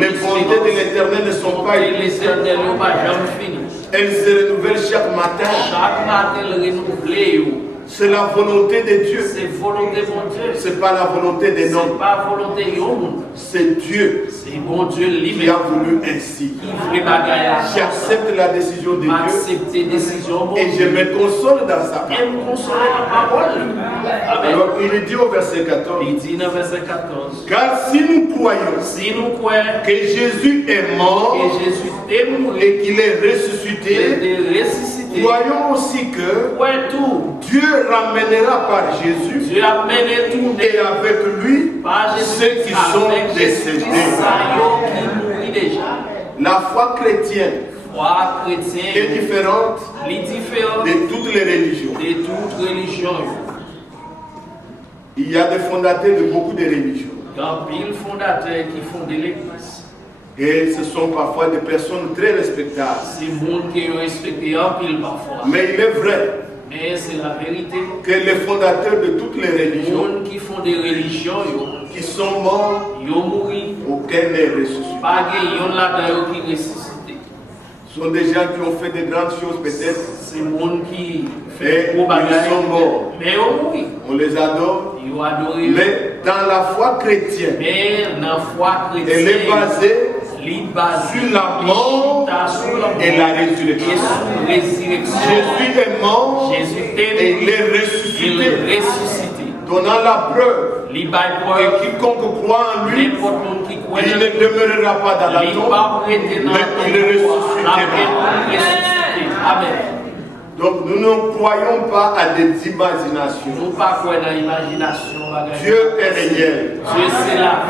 Les bontés de l'Éternel ne sont pas épuisées, elles se renouvellent chaque matin. C'est la volonté de Dieu. C'est pas la volonté des hommes. C'est Dieu qui a voulu ainsi. J'accepte la décision de Dieu et je me console dans sa parole. Alors il dit au verset 14, car si nous croyons que Jésus est mort et qu'il est ressuscité, Voyons aussi que Dieu ramènera par Jésus et avec lui ceux qui sont décédés. La foi chrétienne est différente de toutes les religions. Il y a des fondateurs de beaucoup de religions. Et ce sont parfois des personnes très respectables. Mais il est vrai que les fondateurs de toutes les religions qui sont morts, aucun n'est ressuscité. Ce sont des gens qui ont fait de grandes choses peut-être. Et ils sont morts. On les adore. Mais dans la foi chrétienne, elle est basée sur la mort et la résurrection. Jésus est mort et il est ressuscité. Donnant la preuve que quiconque croit en lui, il ne demeurera pas dans la tombe, mais il ressuscitera. Amen. Donc nous ne croyons pas à des imaginations. Dieu est réel.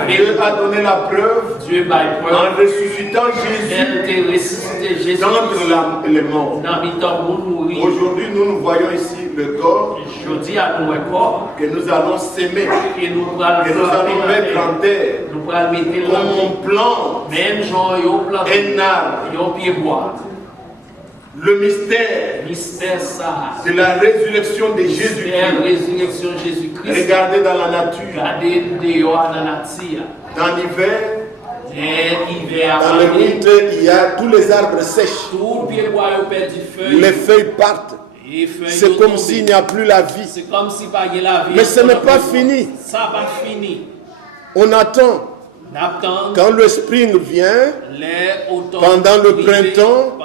Dieu a donné la preuve en ressuscitant Jésus d'entre les morts. Aujourd'hui nous voyons ici le corps que nous allons s'aimer, que nous allons mettre en terre, comme on plante un arbre. Le mystère de la résurrection de Jésus-Christ. Regardez dans la nature. Dans l'hiver, dans le winter, il y a tous les arbres sèches. Les feuilles partent. C'est comme s'il n'y a plus la vie. Mais ce n'est pas fini. On attend. Quand le spring vient, pendant le printemps,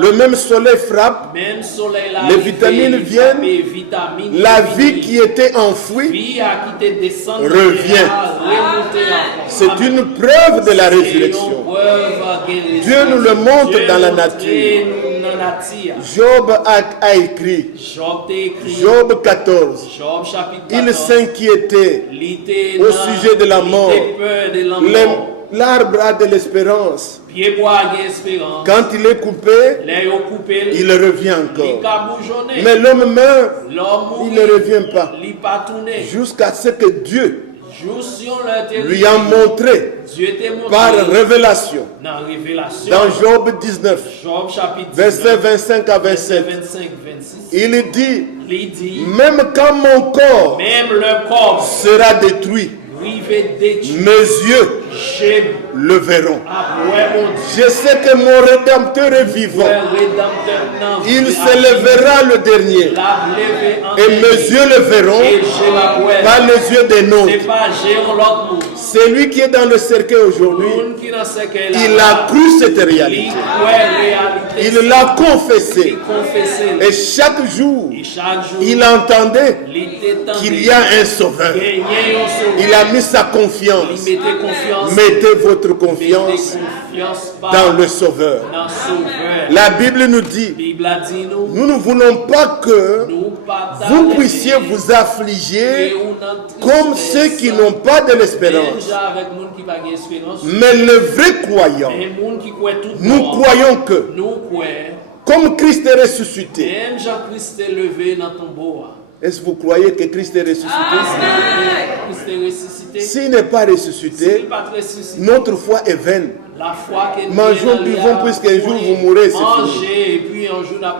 le même soleil frappe, les vitamines viennent, la vie qui était enfouie revient. C'est une preuve de la résurrection. Dieu nous le montre dans la nature. Job a écrit, Job 14, il s'inquiétait au sujet de la mort. L'arbre a de l'espérance. Quand il est coupé, il revient encore. Mais l'homme meurt, il ne revient pas. Jusqu'à ce que Dieu lui a montré par révélation dans Job 19, versets 25 à 27. Il dit, même quand mon corps sera détruit, mes yeux le verront. Je sais que mon Rédempteur est vivant. Il s'élèvera le dernier. Et mes yeux le verront, pas les yeux des nôtres. C'est lui qui est dans le cercueil aujourd'hui. Il a cru cette réalité. Il l'a confessé. Et chaque jour, il entendait qu'il y a un sauveur. Il a mis sa confiance. Mettez votre confiance dans le Sauveur. La Bible nous dit, nous ne voulons pas que vous puissiez vous affliger comme ceux qui n'ont pas de l'espérance. Mais le vrai croyant, nous croyons que comme Christ est ressuscité, est-ce que vous croyez que Christ est ressuscité? S'il n'est pas ressuscité, notre foi est vaine. Mangeons, buvons, puisqu'un jour vous mourrez, c'est fini.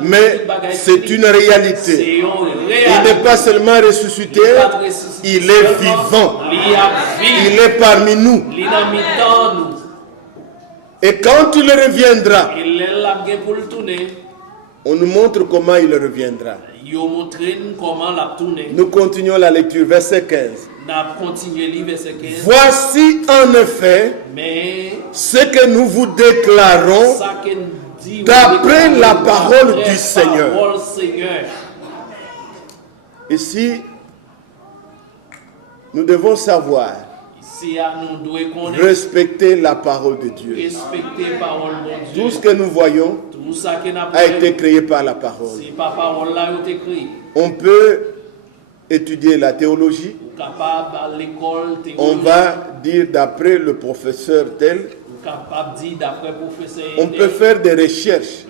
Mais c'est une réalité. Il n'est pas seulement ressuscité, il est vivant. Il est parmi nous. Et quand il reviendra, on nous montre comment il reviendra. Nous continuons la lecture, verset 15. Voici en effet ce que nous vous déclarons d'après la parole du Seigneur. Ici, nous devons savoir Si nous devons connaître, respecter la parole de Dieu. respecter la parole de Dieu. Tout ce que nous voyons Tout ça que nous a été créé par la parole. c'est par parole là été créé. On peut étudier la théologie. Capable à l'école On va dire d'après le professeur tel. capable dire d'après professeur. On peut faire des recherches.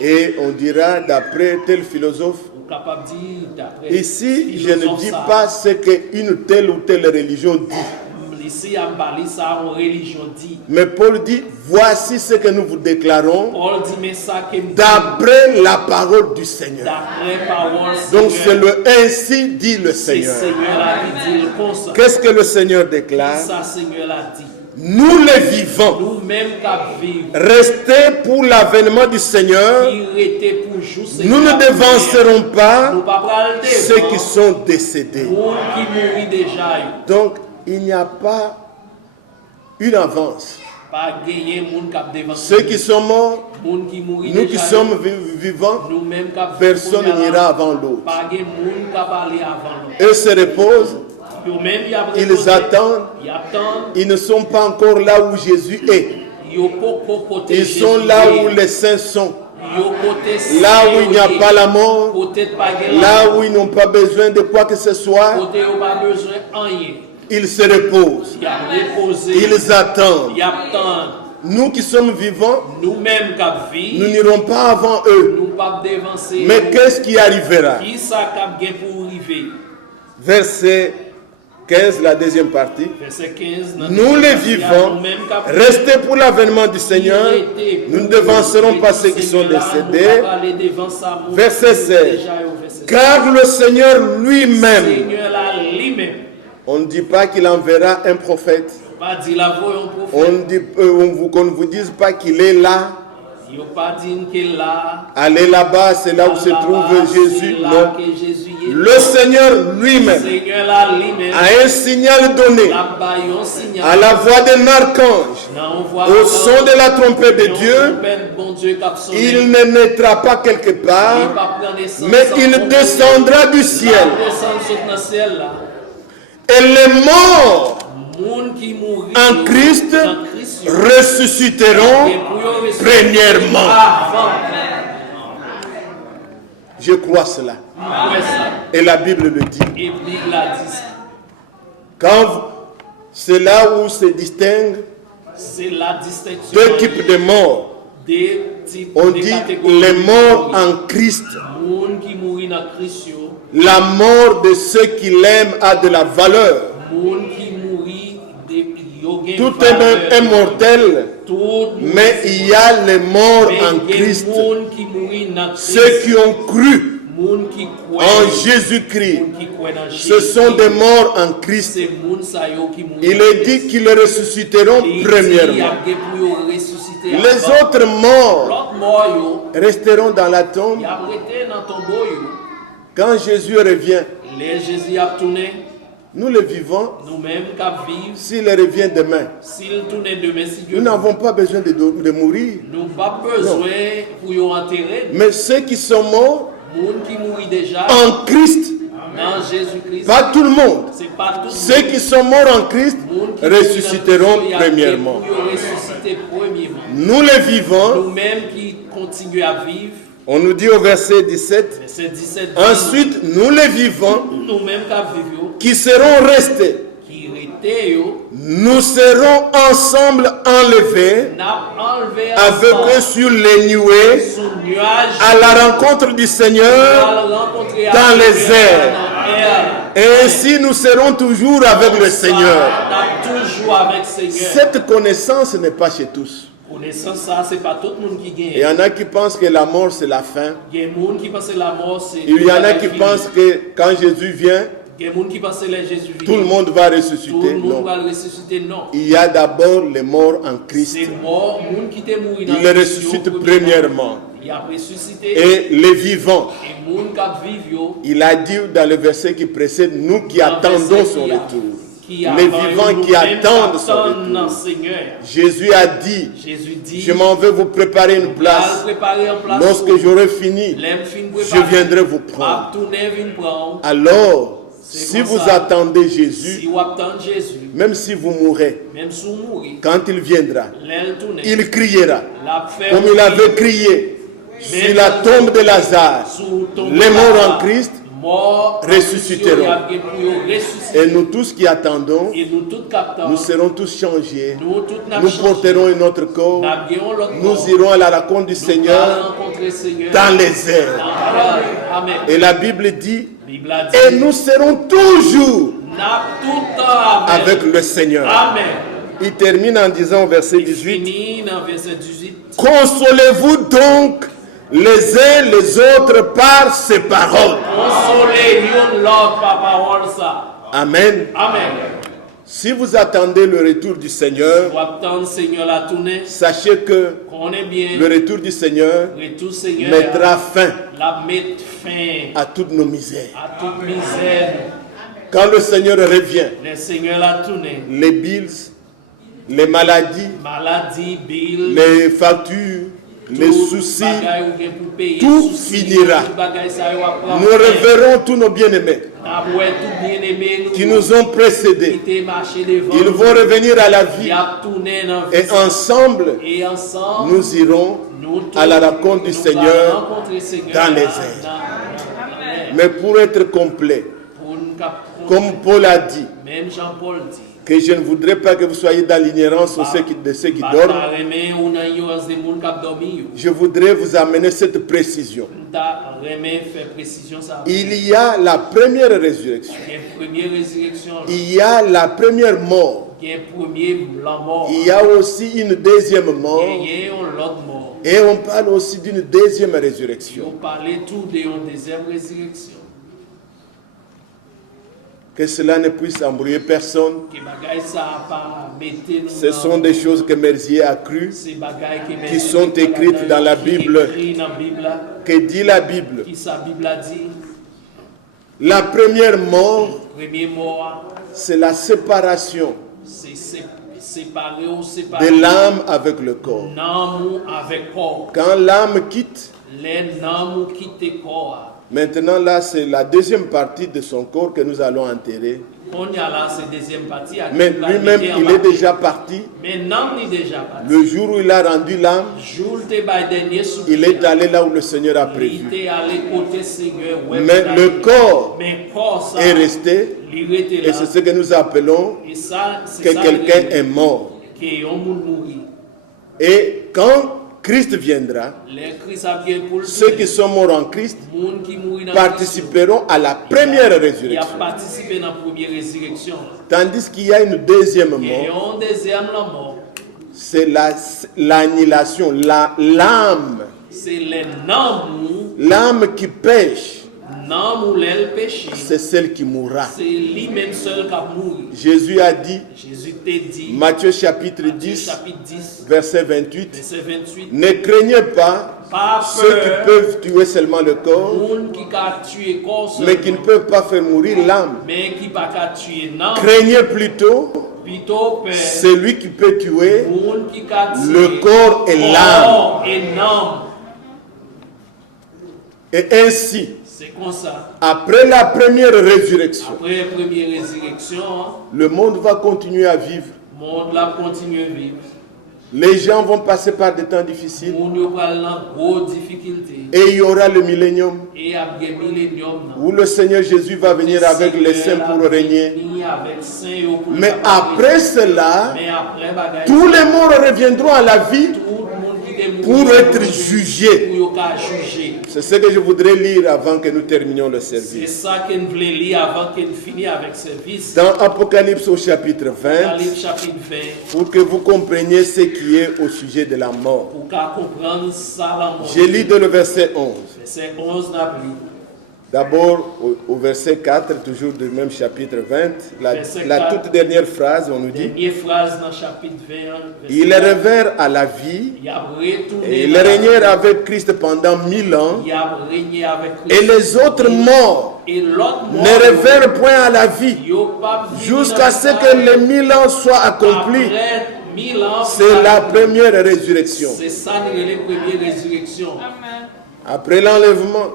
Et on dira d'après tel philosophe. Ici, je ne dis pas ce qu'une telle ou telle religion dit. Mais Paul dit, voici ce que nous vous déclarons d'après la parole du Seigneur. Donc c'est le ainsi dit le Seigneur. Qu'est-ce que le Seigneur déclare? Nous les vivants, restez pour l'avènement du Seigneur. Nous ne devancerons pas ceux qui sont décédés. Donc, il n'y a pas une avance. Ceux qui sont morts, nous qui sommes vivants, personne n'ira avant l'autre. Eux se reposent. Ils attendent. Ils ne sont pas encore là où Jésus est. Ils sont là où les saints sont. Là où il n'y a pas la mort. Là où ils n'ont pas besoin de quoi que ce soit. Ils se reposent. Ils attendent. Nous qui sommes vivants, nous n'irons pas avant eux. Mais qu'est-ce qui arrivera? Verset 15, la deuxième partie. Nous les vivants, restez pour l'avènement du Seigneur. Nous ne devancerons pas ceux qui sont décédés. Verset 16. Car le Seigneur lui-même, on ne dit pas qu'il enverra un prophète. Qu'on ne vous dise pas qu'il est là. Allez là-bas, c'est là où se trouve Jésus. Non. Le Seigneur lui-même a un signal donné à la voix d'un archange, au son de la trompette de Dieu. Il ne naîtra pas quelque part, mais il descendra du ciel. Et les morts en Christ ressusciteront premièrement. Je crois cela. Et la Bible le dit. Quand c'est là où se distinguent deux types de morts. On dit les morts en Christ. La mort de ceux qui l'aiment a de la valeur. Tout est mortel, mais il y a les morts en Christ. Ceux qui ont cru en Jésus-Christ, ce sont des morts en Christ. Il est dit qu'ils ressusciteront premièrement. Les autres morts resteront dans la tombe. Quand Jésus revient, nous le vivons. S'il revient demain, nous n'avons pas besoin de mourir. Mais ceux qui sont morts en Christ, pas tout le monde. Ceux qui sont morts en Christ ressusciteront premièrement. Nous les vivons. Nous-mêmes qui continuons à vivre. On nous dit au verset 17, ensuite nous les vivons qui seront restés. Nous serons ensemble enlevés avec eux sur les nuées à la rencontre du Seigneur dans les airs. Et ainsi nous serons toujours avec le Seigneur. Cette connaissance n'est pas chez tous. Il y en a qui pensent que la mort c'est la fin. Il y en a qui pensent que quand Jésus vient, tout le monde va ressusciter. Non. Il y a d'abord les morts en Christ. Il les ressuscite premièrement. Et les vivants. Il a dit dans le verset qui précède, nous qui attendons son retour. Les vivants qui attendent son retour. Jésus a dit, je m'en vais vous préparer une place. Lorsque j'aurai fini, je viendrai vous prendre. Alors, Si vous attendez Si Jésus, vous attendez Jésus, même si vous mourrez, même si vous mourrez, quand il viendra, l'aile tourne, il criera, la fait comme il avait crié sur la tombe de Lazare. Les morts en Christ ressusciteront. Et nous tous qui attendons, nous serons tous changés. Nous porterons un autre corps. Nous irons à la rencontre du Seigneur dans les airs. Et la Bible dit, et nous serons toujours avec le Seigneur. Amen. Il termine en disant au verset 18, consolez-vous donc les uns les autres par ces paroles. Amen. Amen. Si vous attendez le retour du Seigneur, sachez que le retour du Seigneur mettra fin à toutes nos misères. Quand le Seigneur revient, les bills, les maladies, les factures, les soucis, tout finira. Nous reverrons tous nos bien-aimés qui nous ont précédés. Ils vont revenir à la vie et ensemble, nous irons à la rencontre du Seigneur dans les airs. Mais pour être complet, comme Paul a dit, que je ne voudrais pas que vous soyez dans l'ignorance de ceux qui dorment. Je voudrais vous amener cette précision. Il y a la première résurrection. Il y a la première mort. Il y a aussi une deuxième mort. Et on parle aussi d'une deuxième résurrection. Que cela ne puisse embrouiller personne. Ce sont des choses que Merzier a crues, qui sont écrites dans la Bible. Que dit la Bible? La première mort, c'est la séparation de l'âme avec le corps. Quand l'âme quitte, maintenant, là, c'est la deuxième partie de son corps que nous allons enterrer. Mais lui-même, il est déjà parti. Le jour où il a rendu l'âme, il est allé là où le Seigneur a prévu. Mais le corps est resté. Et c'est ce que nous appelons que quelqu'un est mort. Et quand Christ viendra, ceux qui sont morts en Christ participeront à la première résurrection. Tandis qu'il y a une deuxième mort, c'est l'annihilation, l'âme. L'âme qui pêche, c'est celle qui mourra. Jésus a dit, Matthieu chapitre 10, verset 28, ne craignez pas ceux qui peuvent tuer seulement le corps, mais qui ne peuvent pas faire mourir l'âme. Craignez plutôt celui qui peut tuer le corps et l'âme. Et ainsi, après la première résurrection, le monde va continuer à vivre. Les gens vont passer par des temps difficiles. Et il y aura le millénium où le Seigneur Jésus va venir avec les saints pour régner. Mais après cela, tous les morts reviendront à la vie pour être jugés. C'est ce que je voudrais lire avant que nous terminions le service. Dans Apocalypse au chapitre 20, pour que vous compreniez ce qui est au sujet de la mort. Je lis de le verset 11. D'abord au verset 4, toujours du même chapitre 20, la toute dernière phrase, on nous dit, ils revinrent à la vie et ils régnèrent avec Christ pendant 1000 ans et les autres morts ne revinrent point à la vie jusqu'à ce que les 1000 ans soient accomplis. C'est la première résurrection. Après l'enlèvement,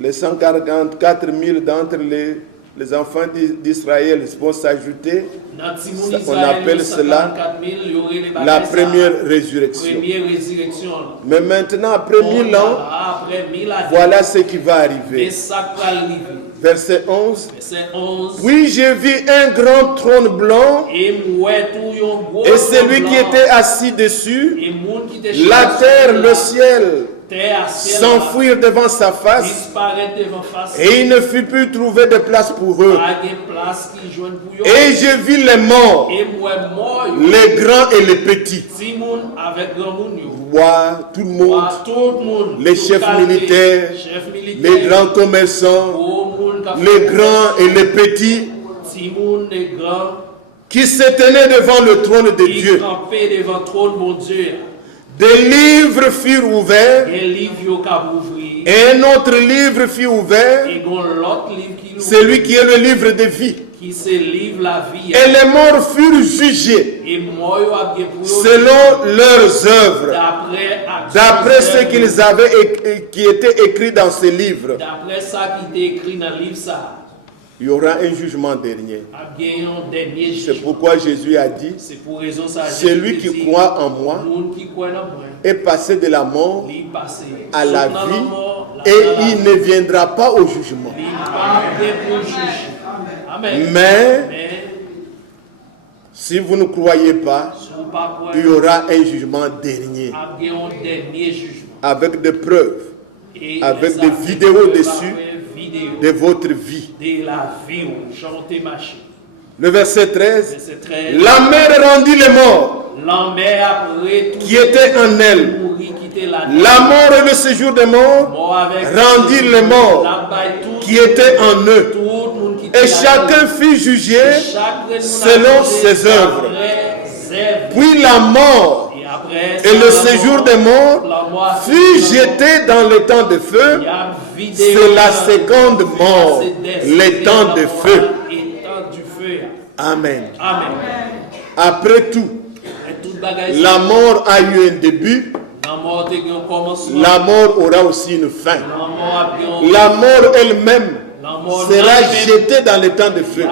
les 144 000 d'entre les enfants d'Israël vont s'ajouter. On appelle cela la première résurrection. Mais maintenant, après 1000 ans, voilà ce qui va arriver. Verset 11. Puis j'ai vu un grand trône blanc et celui qui était assis dessus, la terre, le ciel, s'enfuir devant sa face, et il ne fut plus trouvé de place pour eux. Et je vis les morts, les grands et les petits, rois, tout le monde, les chefs militaires, les grands commerçants, les grands et les petits, qui se tenaient devant le trône de Dieu. Des livres furent ouverts, et un autre livre fut ouvert, celui qui est le livre de vie. Et les morts furent jugés selon leurs œuvres, d'après ce qu'ils avaient qui était écrit dans ces livres. Il y aura un jugement dernier. C'est pourquoi Jésus a dit, celui qui croit en moi est passé de la mort à la vie et il ne viendra pas au jugement. Mais si vous ne croyez pas, il y aura un jugement dernier avec des preuves, avec des vidéos dessus de votre vie. Le verset 13. La mer rendit les morts qui étaient en elle. La mort et le séjour des morts rendit les morts qui étaient en eux. Et chacun fut jugé selon ses œuvres. Puis la mort et le séjour des morts fut jeté dans le temps de feu. C'est la seconde mort, le temps de feu. Amen. Après tout, la mort a eu un début. La mort aura aussi une fin. La mort elle-même sera jetée dans le temps de feu.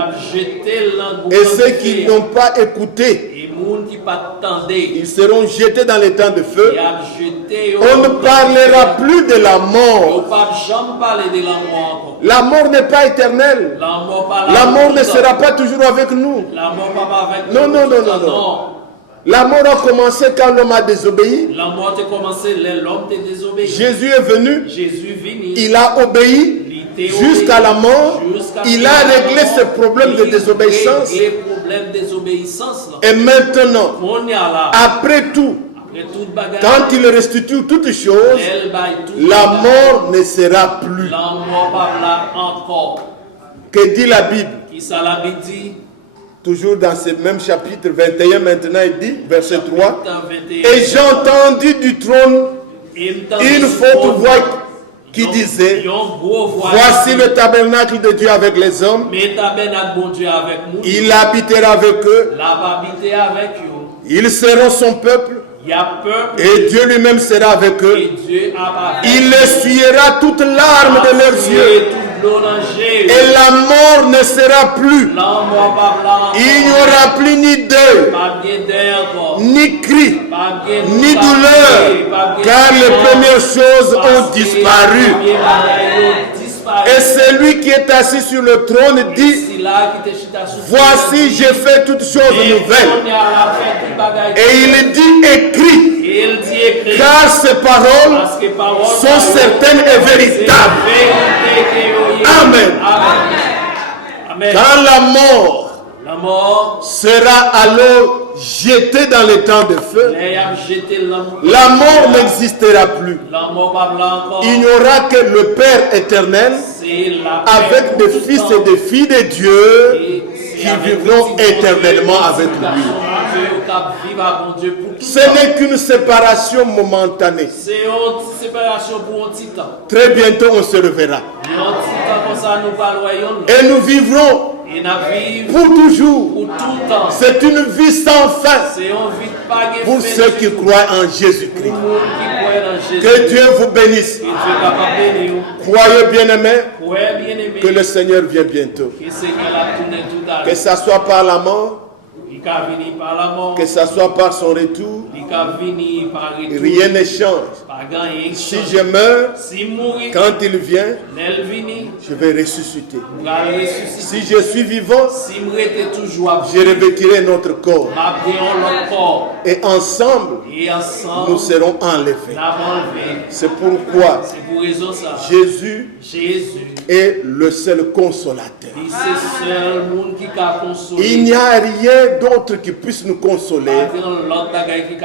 Et ceux qui n'ont pas écouté, ils seront jetés dans le temps de feu. On ne parlera plus de la mort. La mort n'est pas éternelle. La mort ne sera pas toujours avec nous. Non, non, non, non, non. La mort a commencé quand l'homme a désobéi. Jésus est venu. Il a obéi jusqu'à la mort. Il a réglé ce problème de désobéissance. Et maintenant, après tout, quand il restitue toutes choses, la mort ne sera plus. Que dit la Bible? Toujours dans ce même chapitre 21, maintenant il dit, verset 3, et j'ai entendu du trône une forte voix qui disait, voici le tabernacle de Dieu avec les hommes, il habitera avec eux, ils seront son peuple, et Dieu lui-même sera avec eux, il essuiera toute larme de leurs yeux, et la mort ne sera plus. Il n'y aura plus ni deuil, ni cri, ni douleur, car les premières choses ont disparu. Et celui qui est assis sur le trône dit, voici j'ai fait toutes choses nouvelles. Et il dit, écrit, car ces paroles sont certaines et véritables. Amen. Quand la mort sera alors jetée dans le temps de feu, la mort n'existera plus. Il n'y aura que le Père éternel avec des fils et des filles de Dieu qui vivront éternellement avec lui. Ce n'est qu'une séparation momentanée. Très bientôt on se reverra. Et nous vivrons pour toujours. C'est une vie sans fin pour ceux qui croient en Jésus-Christ. Que Dieu vous bénisse. Croyez bien-aimés que le Seigneur vient bientôt. Que ça soit par la mort, que ça soit par son retour, rien ne change. Si je meurs, quand il vient, je vais ressusciter. Si je suis vivant, je revêtirai notre corps. Et ensemble, nous serons enlevés. C'est pourquoi Jésus est le seul consolateur. Il n'y a rien d'autre qui puisse nous consoler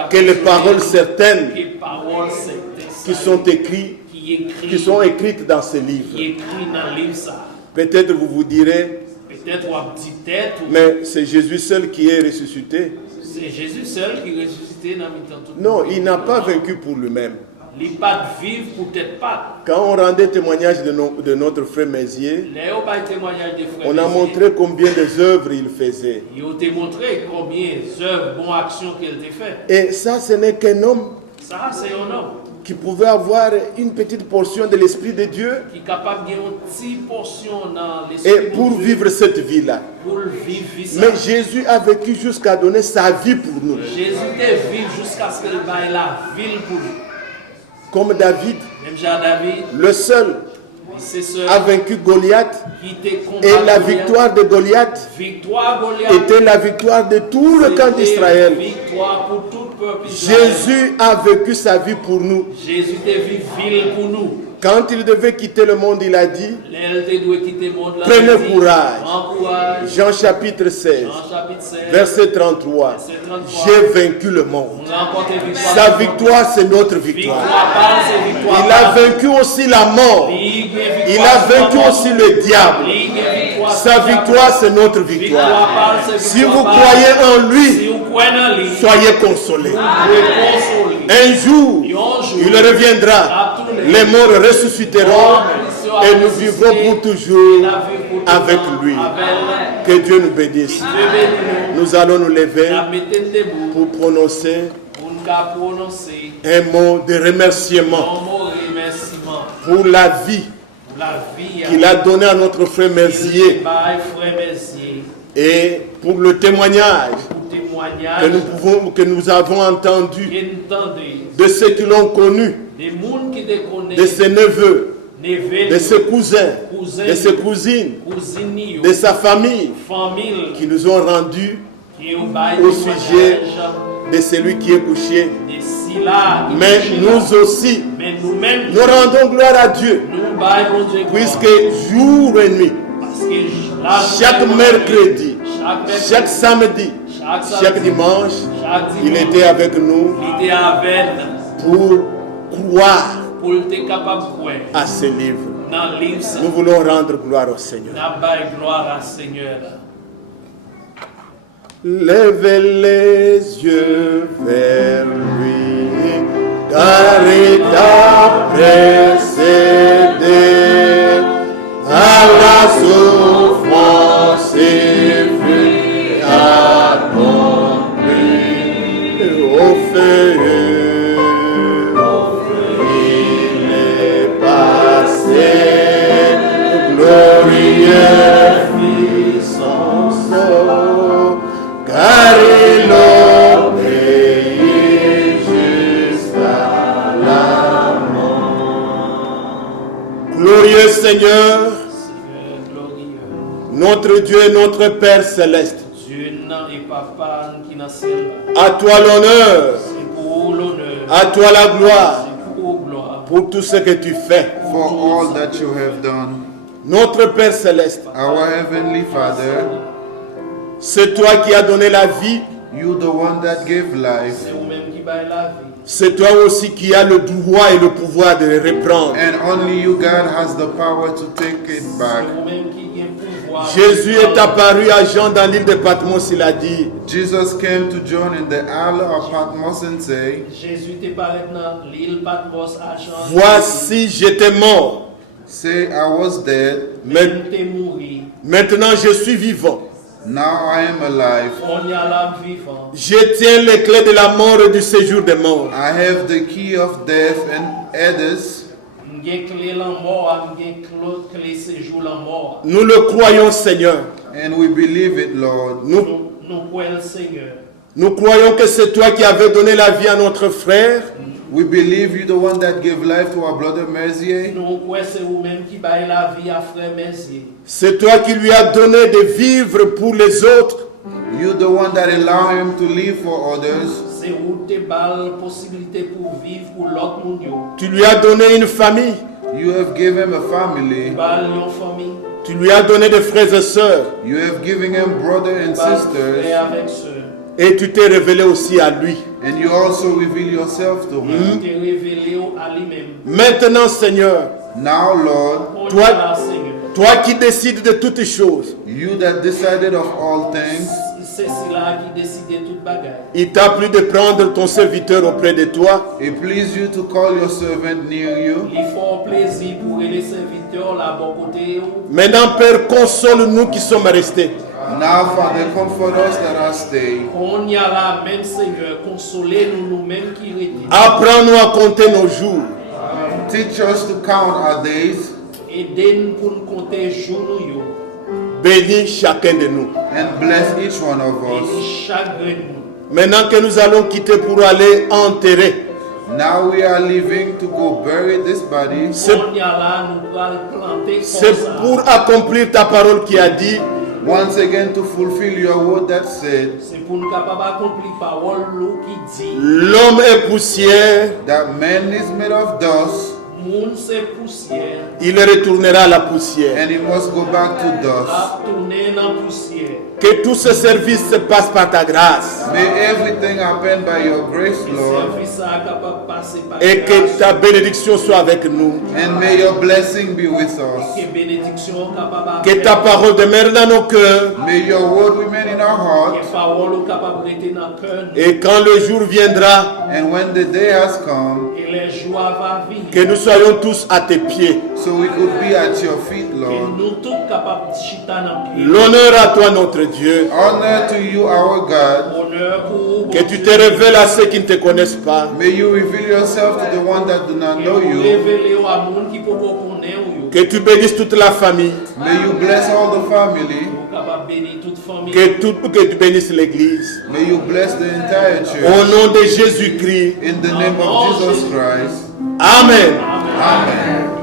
que les paroles certaines qui sont écrites dans ce livre. Peut-être vous vous direz, mais c'est Jésus seul qui est ressuscité. C'est Jésus seul qui est ressuscité dans le temps. Non, il n'a pas vaincu pour lui-même. Il n'a pas vivre peut-être pas. Quand on rendait témoignage de notre frère Mézier, on a montré combien des œuvres il faisait. Il a montré combien d'œuvres, bonnes actions qu'il a fait. Et ça, ce n'est qu'un homme. Ça, c'est un homme qui pouvait avoir une petite portion de l'Esprit de Dieu. Qui est capable de une petite portion dans l'Esprit de Dieu. Et pour vivre cette vie-là. Mais Jésus a vécu jusqu'à donner sa vie pour nous. Jésus a vécu jusqu'à ce qu'il ait la vie pour nous. Comme David, même Jean David, le seul a vaincu Goliath. Et la victoire de Goliath était la victoire de tout le camp d'Israël. Jésus a vécu sa vie pour nous. Jésus a vécu pour nous. Quand il devait quitter le monde, il a dit, prenez courage. Jean chapitre 16, verset 33. J'ai vaincu le monde. Sa victoire, c'est notre victoire. Il a vaincu aussi la mort. Il a vaincu aussi le diable. Sa victoire, c'est notre victoire. Si vous croyez en lui, soyez consolés. Un jour, il reviendra. Les morts ressusciteront et nous vivrons pour toujours avec lui. Que Dieu nous bénisse. Nous allons nous lever pour prononcer un mot de remerciement pour la vie qu'il a donnée à notre frère Mézier et pour le témoignage que nous avons entendu de ceux qui l'ont connu, de ses neveux, de ses cousins, de ses cousines, de sa famille, qui nous ont rendu au sujet de celui qui est couché. Mais nous aussi, nous rendons gloire à Dieu, puisque jour et nuit, chaque mercredi, chaque samedi, chaque dimanche, il était avec nous pour croire à ce livre. Nous voulons rendre gloire au Seigneur. Lèvez les yeux vers lui, car il t'a précédé à la souffrance et fut accompli au feu. Il est passé, glorieux fit son sort, car il obéit jusqu'à la mort. Glorieux Seigneur, notre Dieu et notre Père céleste, à toi l'honneur, à toi la gloire, pour tout ce que tu fais. For all that you have done. Notre Père céleste, our heavenly Father, c'est toi qui as donné la vie. You the one that gave life. C'est toi aussi qui as le droit et le pouvoir de le reprendre. And only you, God, has the power to take it back. Jésus est apparu à Jean dans l'île de Patmos, il a dit. Jesus came to John in the isle of Patmos and said, voici, j'étais mort. Say, I was dead. Maintenant, je suis vivant. Now I am alive. Je tiens les clés de la mort et du séjour des morts. I have the key of death and Hades. Nous le croyons, Seigneur. And we believe it, Lord. Nous croyons que c'est toi qui avais donné la vie à notre frère. We believe you the one that gave life to our brother Mercier. C'est toi qui lui as donné de vivre pour les autres. You the one that allow him to live for others. Tu lui as donné une famille. You have given him a family. Tu lui as donné des frères et sœurs. You have given him brother and sisters. Et tu t'es révélé aussi à lui. And you also reveal yourself to him. Maintenant, Seigneur, Now, Lord, toi qui décides de toutes choses, you that decided of all things, il t'a plu de prendre ton serviteur auprès de toi. it please you to call your servant near you. Maintenant, Père, console-nous qui sommes restés. Now, Father, comfort us that are staying. Apprends-nous à compter nos jours. Teach us to count our days. Bénis chacun de nous. And bless each one of us. Maintenant que nous allons quitter pour aller enterrer, Now we are leaving to go bury this body. c'est pour accomplir ta parole qui a dit, Once again to fulfill your word that said, l'homme est poussière, that man is made of dust, il retournera à la poussière. and he must go back to dust. Que tout ce service se passe par ta grâce. May everything happen by your grace, Lord. Et que ta bénédiction soit avec nous. And may your blessing be with us. Que ta parole demeure dans nos cœurs. May your word remain in our hearts. Et quand le jour viendra, And when the day has come, que nous soyons tous à tes pieds. so we could be at your feet, Lord. L'honneur à toi, notre Dieu. Honor to you, our God. Que tu te révèles à ceux qui ne te connaissent pas. May you reveal yourself to the one that do not know you. Que tu bénisses toute la famille. May you bless all the family. Que tu bénisses l'Église. May you bless the entire Au church. nom de Jésus-Christ. In the name of Jesus Christ. Amen. Amen.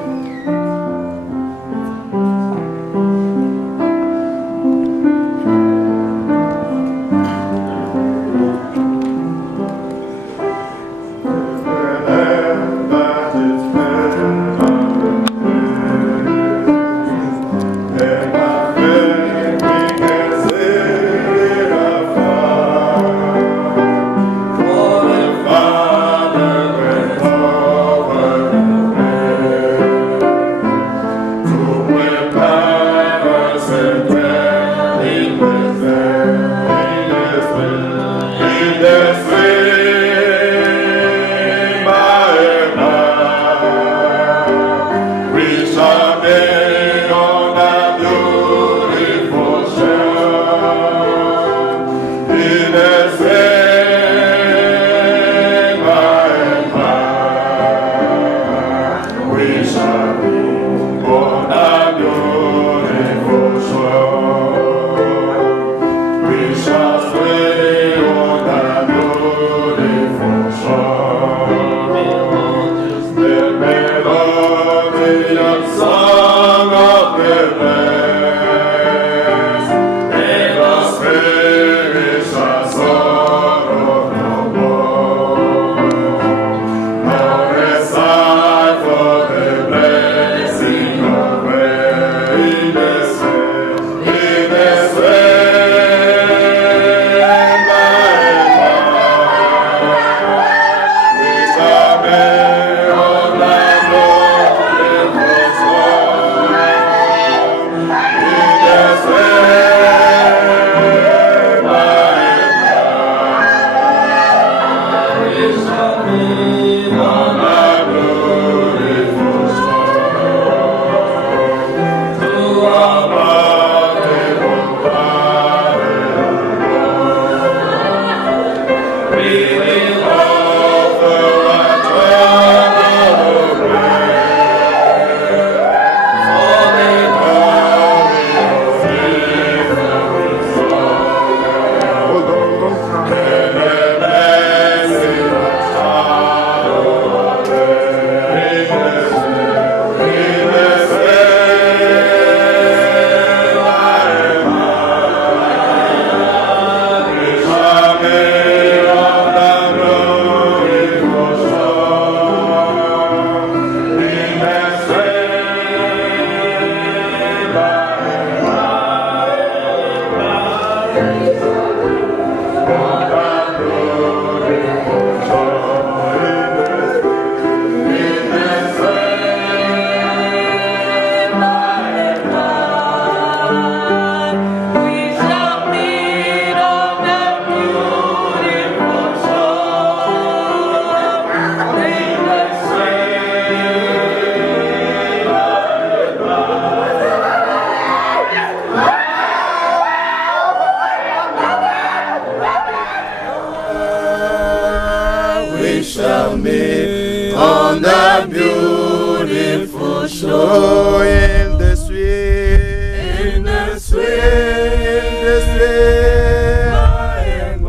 show, in the sweet, in the sweet, in the sweet, by and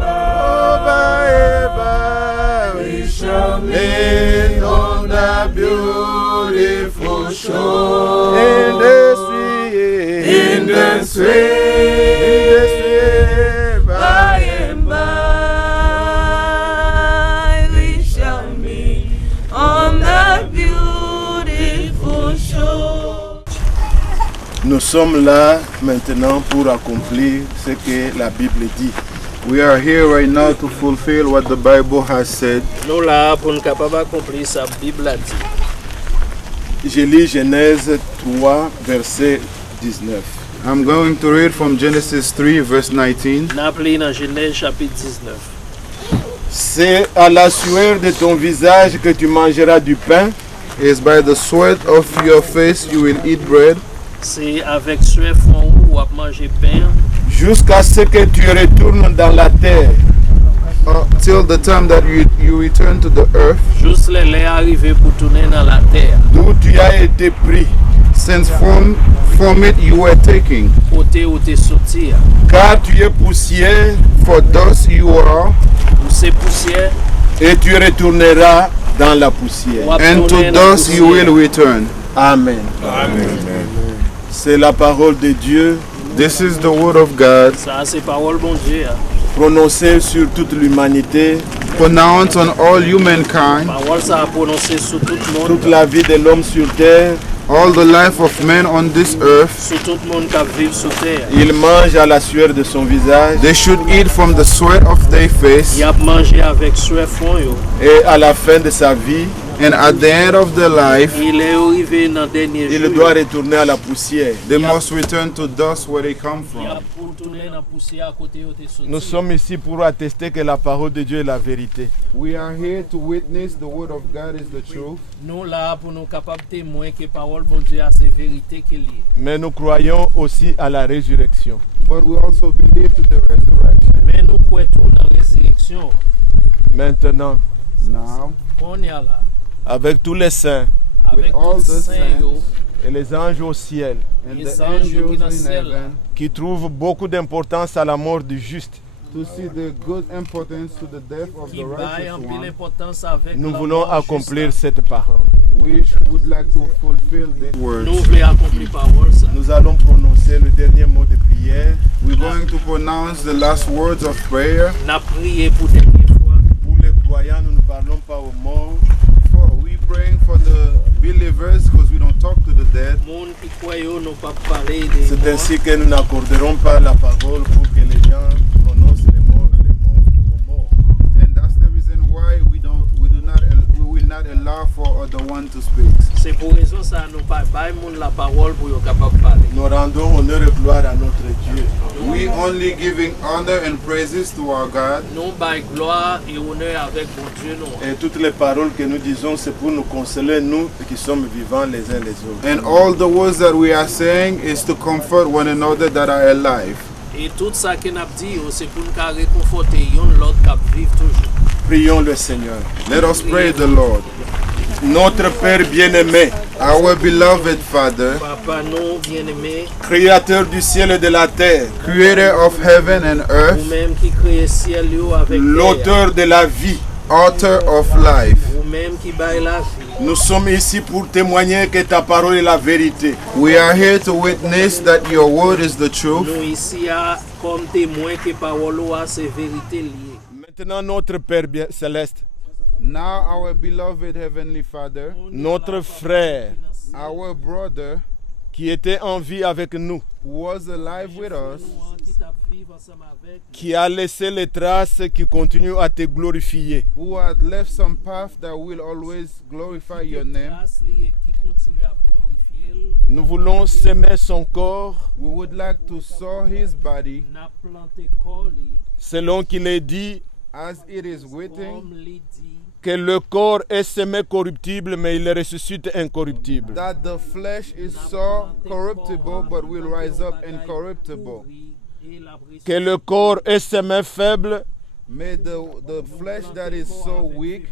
by, we shall meet on the beautiful shore. In the sweet, in the sweet, by and by, we shall meet on the beautiful shore. Nous sommes là maintenant pour accomplir ce que la Bible dit. We are here right now to fulfill what the Bible has said. Nous là pour nous capable accomplir sa Bible a dit. Je lis Genèse 3, verset 19. I'm going to read from Genesis 3, verse 19. N'a appelé dans Genèse chapitre 19. C'est à la sueur de ton visage que tu mangeras du pain. It is by the sweat of your face you will eat bread. C'est avec sueur fond ou à manger pain. Jusqu'à ce que tu retournes dans la terre. Till the time that you return to the earth. Juste les arrivé pour tourner dans la terre. D'où tu as été pris. Since from it you were taken. Côté où tu es sorti. Car tu es poussière. For thus you are. C'est poussière. Et tu retourneras dans la poussière. And to thus you will return. Amen. Amen. C'est la parole de Dieu. This is the word of God. Ça c'est parole bon Dieu. Prononcée sur toute l'humanité. Pronounced on all humankind. Parole ça prononcée sur tout le monde. Toute la vie de l'homme sur terre. All the life of men on this earth. Sur tout le monde qui vit sur terre. Il mange à la sueur de son visage. They should eat from the sweat of their face. Il a mangé avec sueur fond yo. Et à la fin de sa vie. And at the end of their life, il est arrivé dans dernier jour. Il doit retourner à la poussière. They must return to dust where they come from. Nous sommes ici pour attester que la parole de Dieu est la vérité. We are here to witness the word of God is the truth. Nous là pour nous capables témoigner que parole bon Dieu a ses vérités qu'il est. Mais nous croyons aussi à la résurrection. But we also believe to the resurrection. Mais nous croyons dans la résurrection. Maintenant, now, on est là. Avec tous les saints, with all the saints, et les anges au ciel, and the angels in heaven, qui trouvent beaucoup d'importance à la mort du juste. To see the good importance to the death of the righteous one. Nous voulons accomplir cette parole. We would like to fulfill this word. Nous allons prononcer le dernier mot de prière. We're going to pronounce the last words of prayer. Pour les croyants, nous ne parlons pas aux morts. We praying for the believers because we don't talk to the dead. C'est ainsi que nous n'accorderons pas la parole pour que les gens connaissent les mots aux morts. And that's the reason why we will not allow for the one to speak. C'est pour raison ça nous pas monde la parole pour être capable de parler. Nous rendons honneur et gloire à notre Dieu. We only giving honor and praises to our God. Nous bail gloire et honneur avec mon Dieu nous. Et toutes les paroles que nous disons, c'est pour nous consoler, nous qui sommes vivants les uns les autres. And all the words that we are saying is to comfort one another that are alive. Et tout ça que nous dit, c'est pour nous réconforter l'autre qui vit toujours. Prions le Seigneur. Let us pray the Lord. Notre Père bien-aimé, our beloved Father, Papa non bien-aimé, Créateur du ciel et de la terre, Creator of heaven and earth, vous-même qui créez ciel avec l'auteur de la vie, Author of life. Vous-même qui baille la vie. Nous sommes ici pour témoigner que ta parole est la vérité. We are here to witness that your word is the truth. Nous ici comme témoins que parole c'est vérité liée. Maintenant notre Père céleste, now our beloved heavenly Father, notre frère, our brother, qui était en vie avec nous, who was alive with us, qui a laissé les traces qui continuent à te glorifier. who had left some path that will always glorify your name. Nous voulons semer son corps, We would like to sow his body, selon qu'il est dit as it is written, que le corps est semé corruptible, mais il ressuscite incorruptible. that the flesh is so corruptible but will rise up incorruptible. Que le corps est semé faible, May the flesh that is so weak,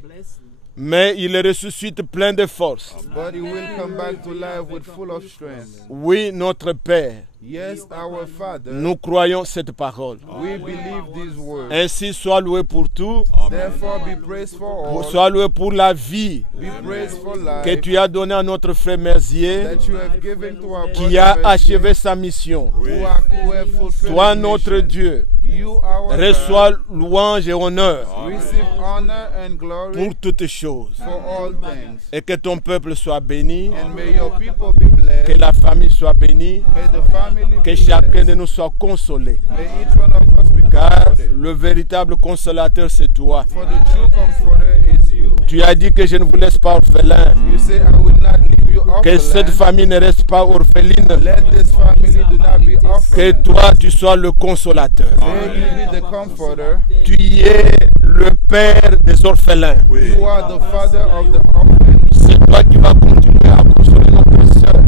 Mais il ressuscite plein de force. But he will come back to life with full of strength. Oui, notre Père. Yes, our Father. Nous croyons cette parole. We believe these words. Ainsi, sois loué pour tout. Therefore, be praised for all. Sois loué pour la vie Be praised for life que tu as donnée à notre frère Mercier, that you have given to our qui brother a Mercier, achevé sa mission. who have fulfilled Toi, his notre mission. Dieu, You, our reçois God, louange et honneur receive honor and glory pour toutes choses. for all things. Et que ton peuple soit béni, And may your people be blessed. que la famille soit bénie, May the family que be chacun blessed. de nous soit consolé. May each one of us be Car comforted. le véritable consolateur, c'est toi. For the true comforter is you. Tu as dit que je ne vous laisse pas orphelin, You say, I will not leave you que cette orphan. famille ne reste pas orpheline, Let this family do not be que orphan. toi tu sois le consolateur. May you be the comforter. Tu es le père des orphelins. You are the father of the orphan. C'est toi qui vas continuer à consoler nos pécheurs.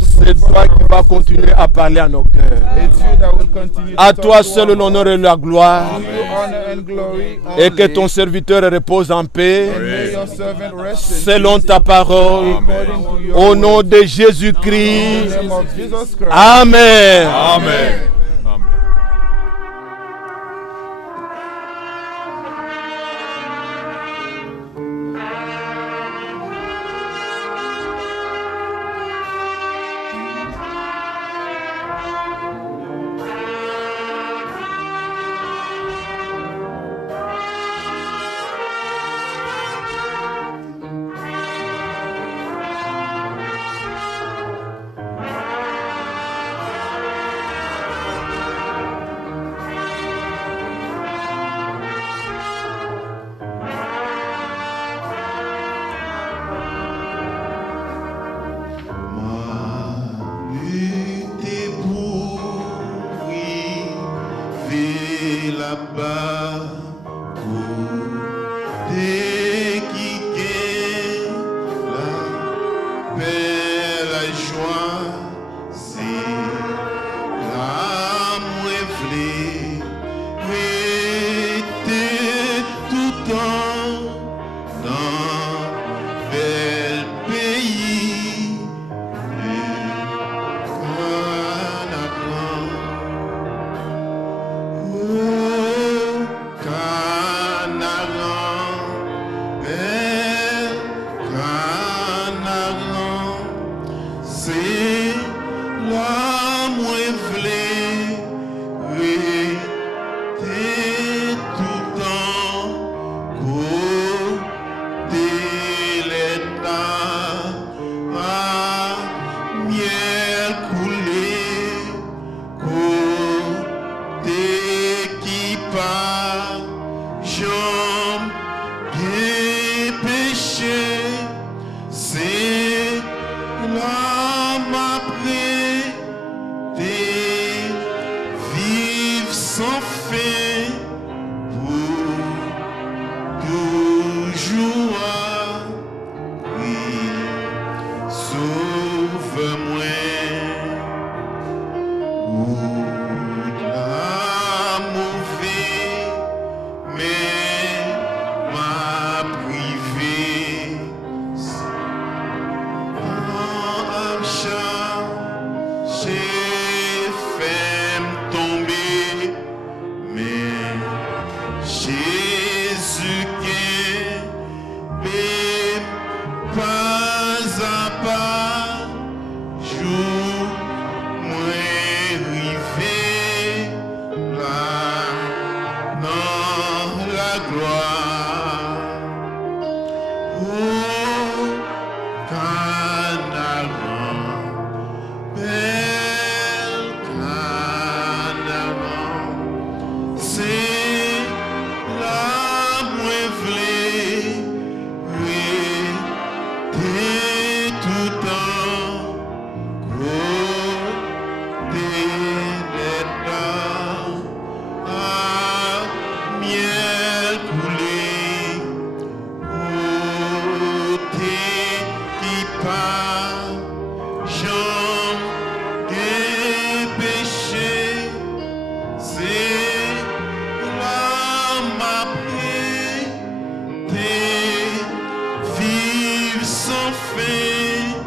C'est toi qui vas continuer à parler à nos cœurs. It's you that will continue À to toi talk to seul our l'honneur et la gloire. To you honor and glory Et que only. ton serviteur repose en paix And may your servant rest in selon peace ta parole. according to your Au nom word. de In Jésus-Christ. the name of Jesus Christ. Amen. Amen. Amen. Lutter pour vivre là-bas, côté qui gagne la paix, la joie, c'est l'amour vle, rester tout temps dans bel pays. Miel coulé, côté qui part, jambe bien péché, c'est l'âme après des vivre sans fin pour toujours. Oui, sauve-moi. Ou la mauvaise, mais ma privée. En chat, j'ai fait tomber, mais sans fin.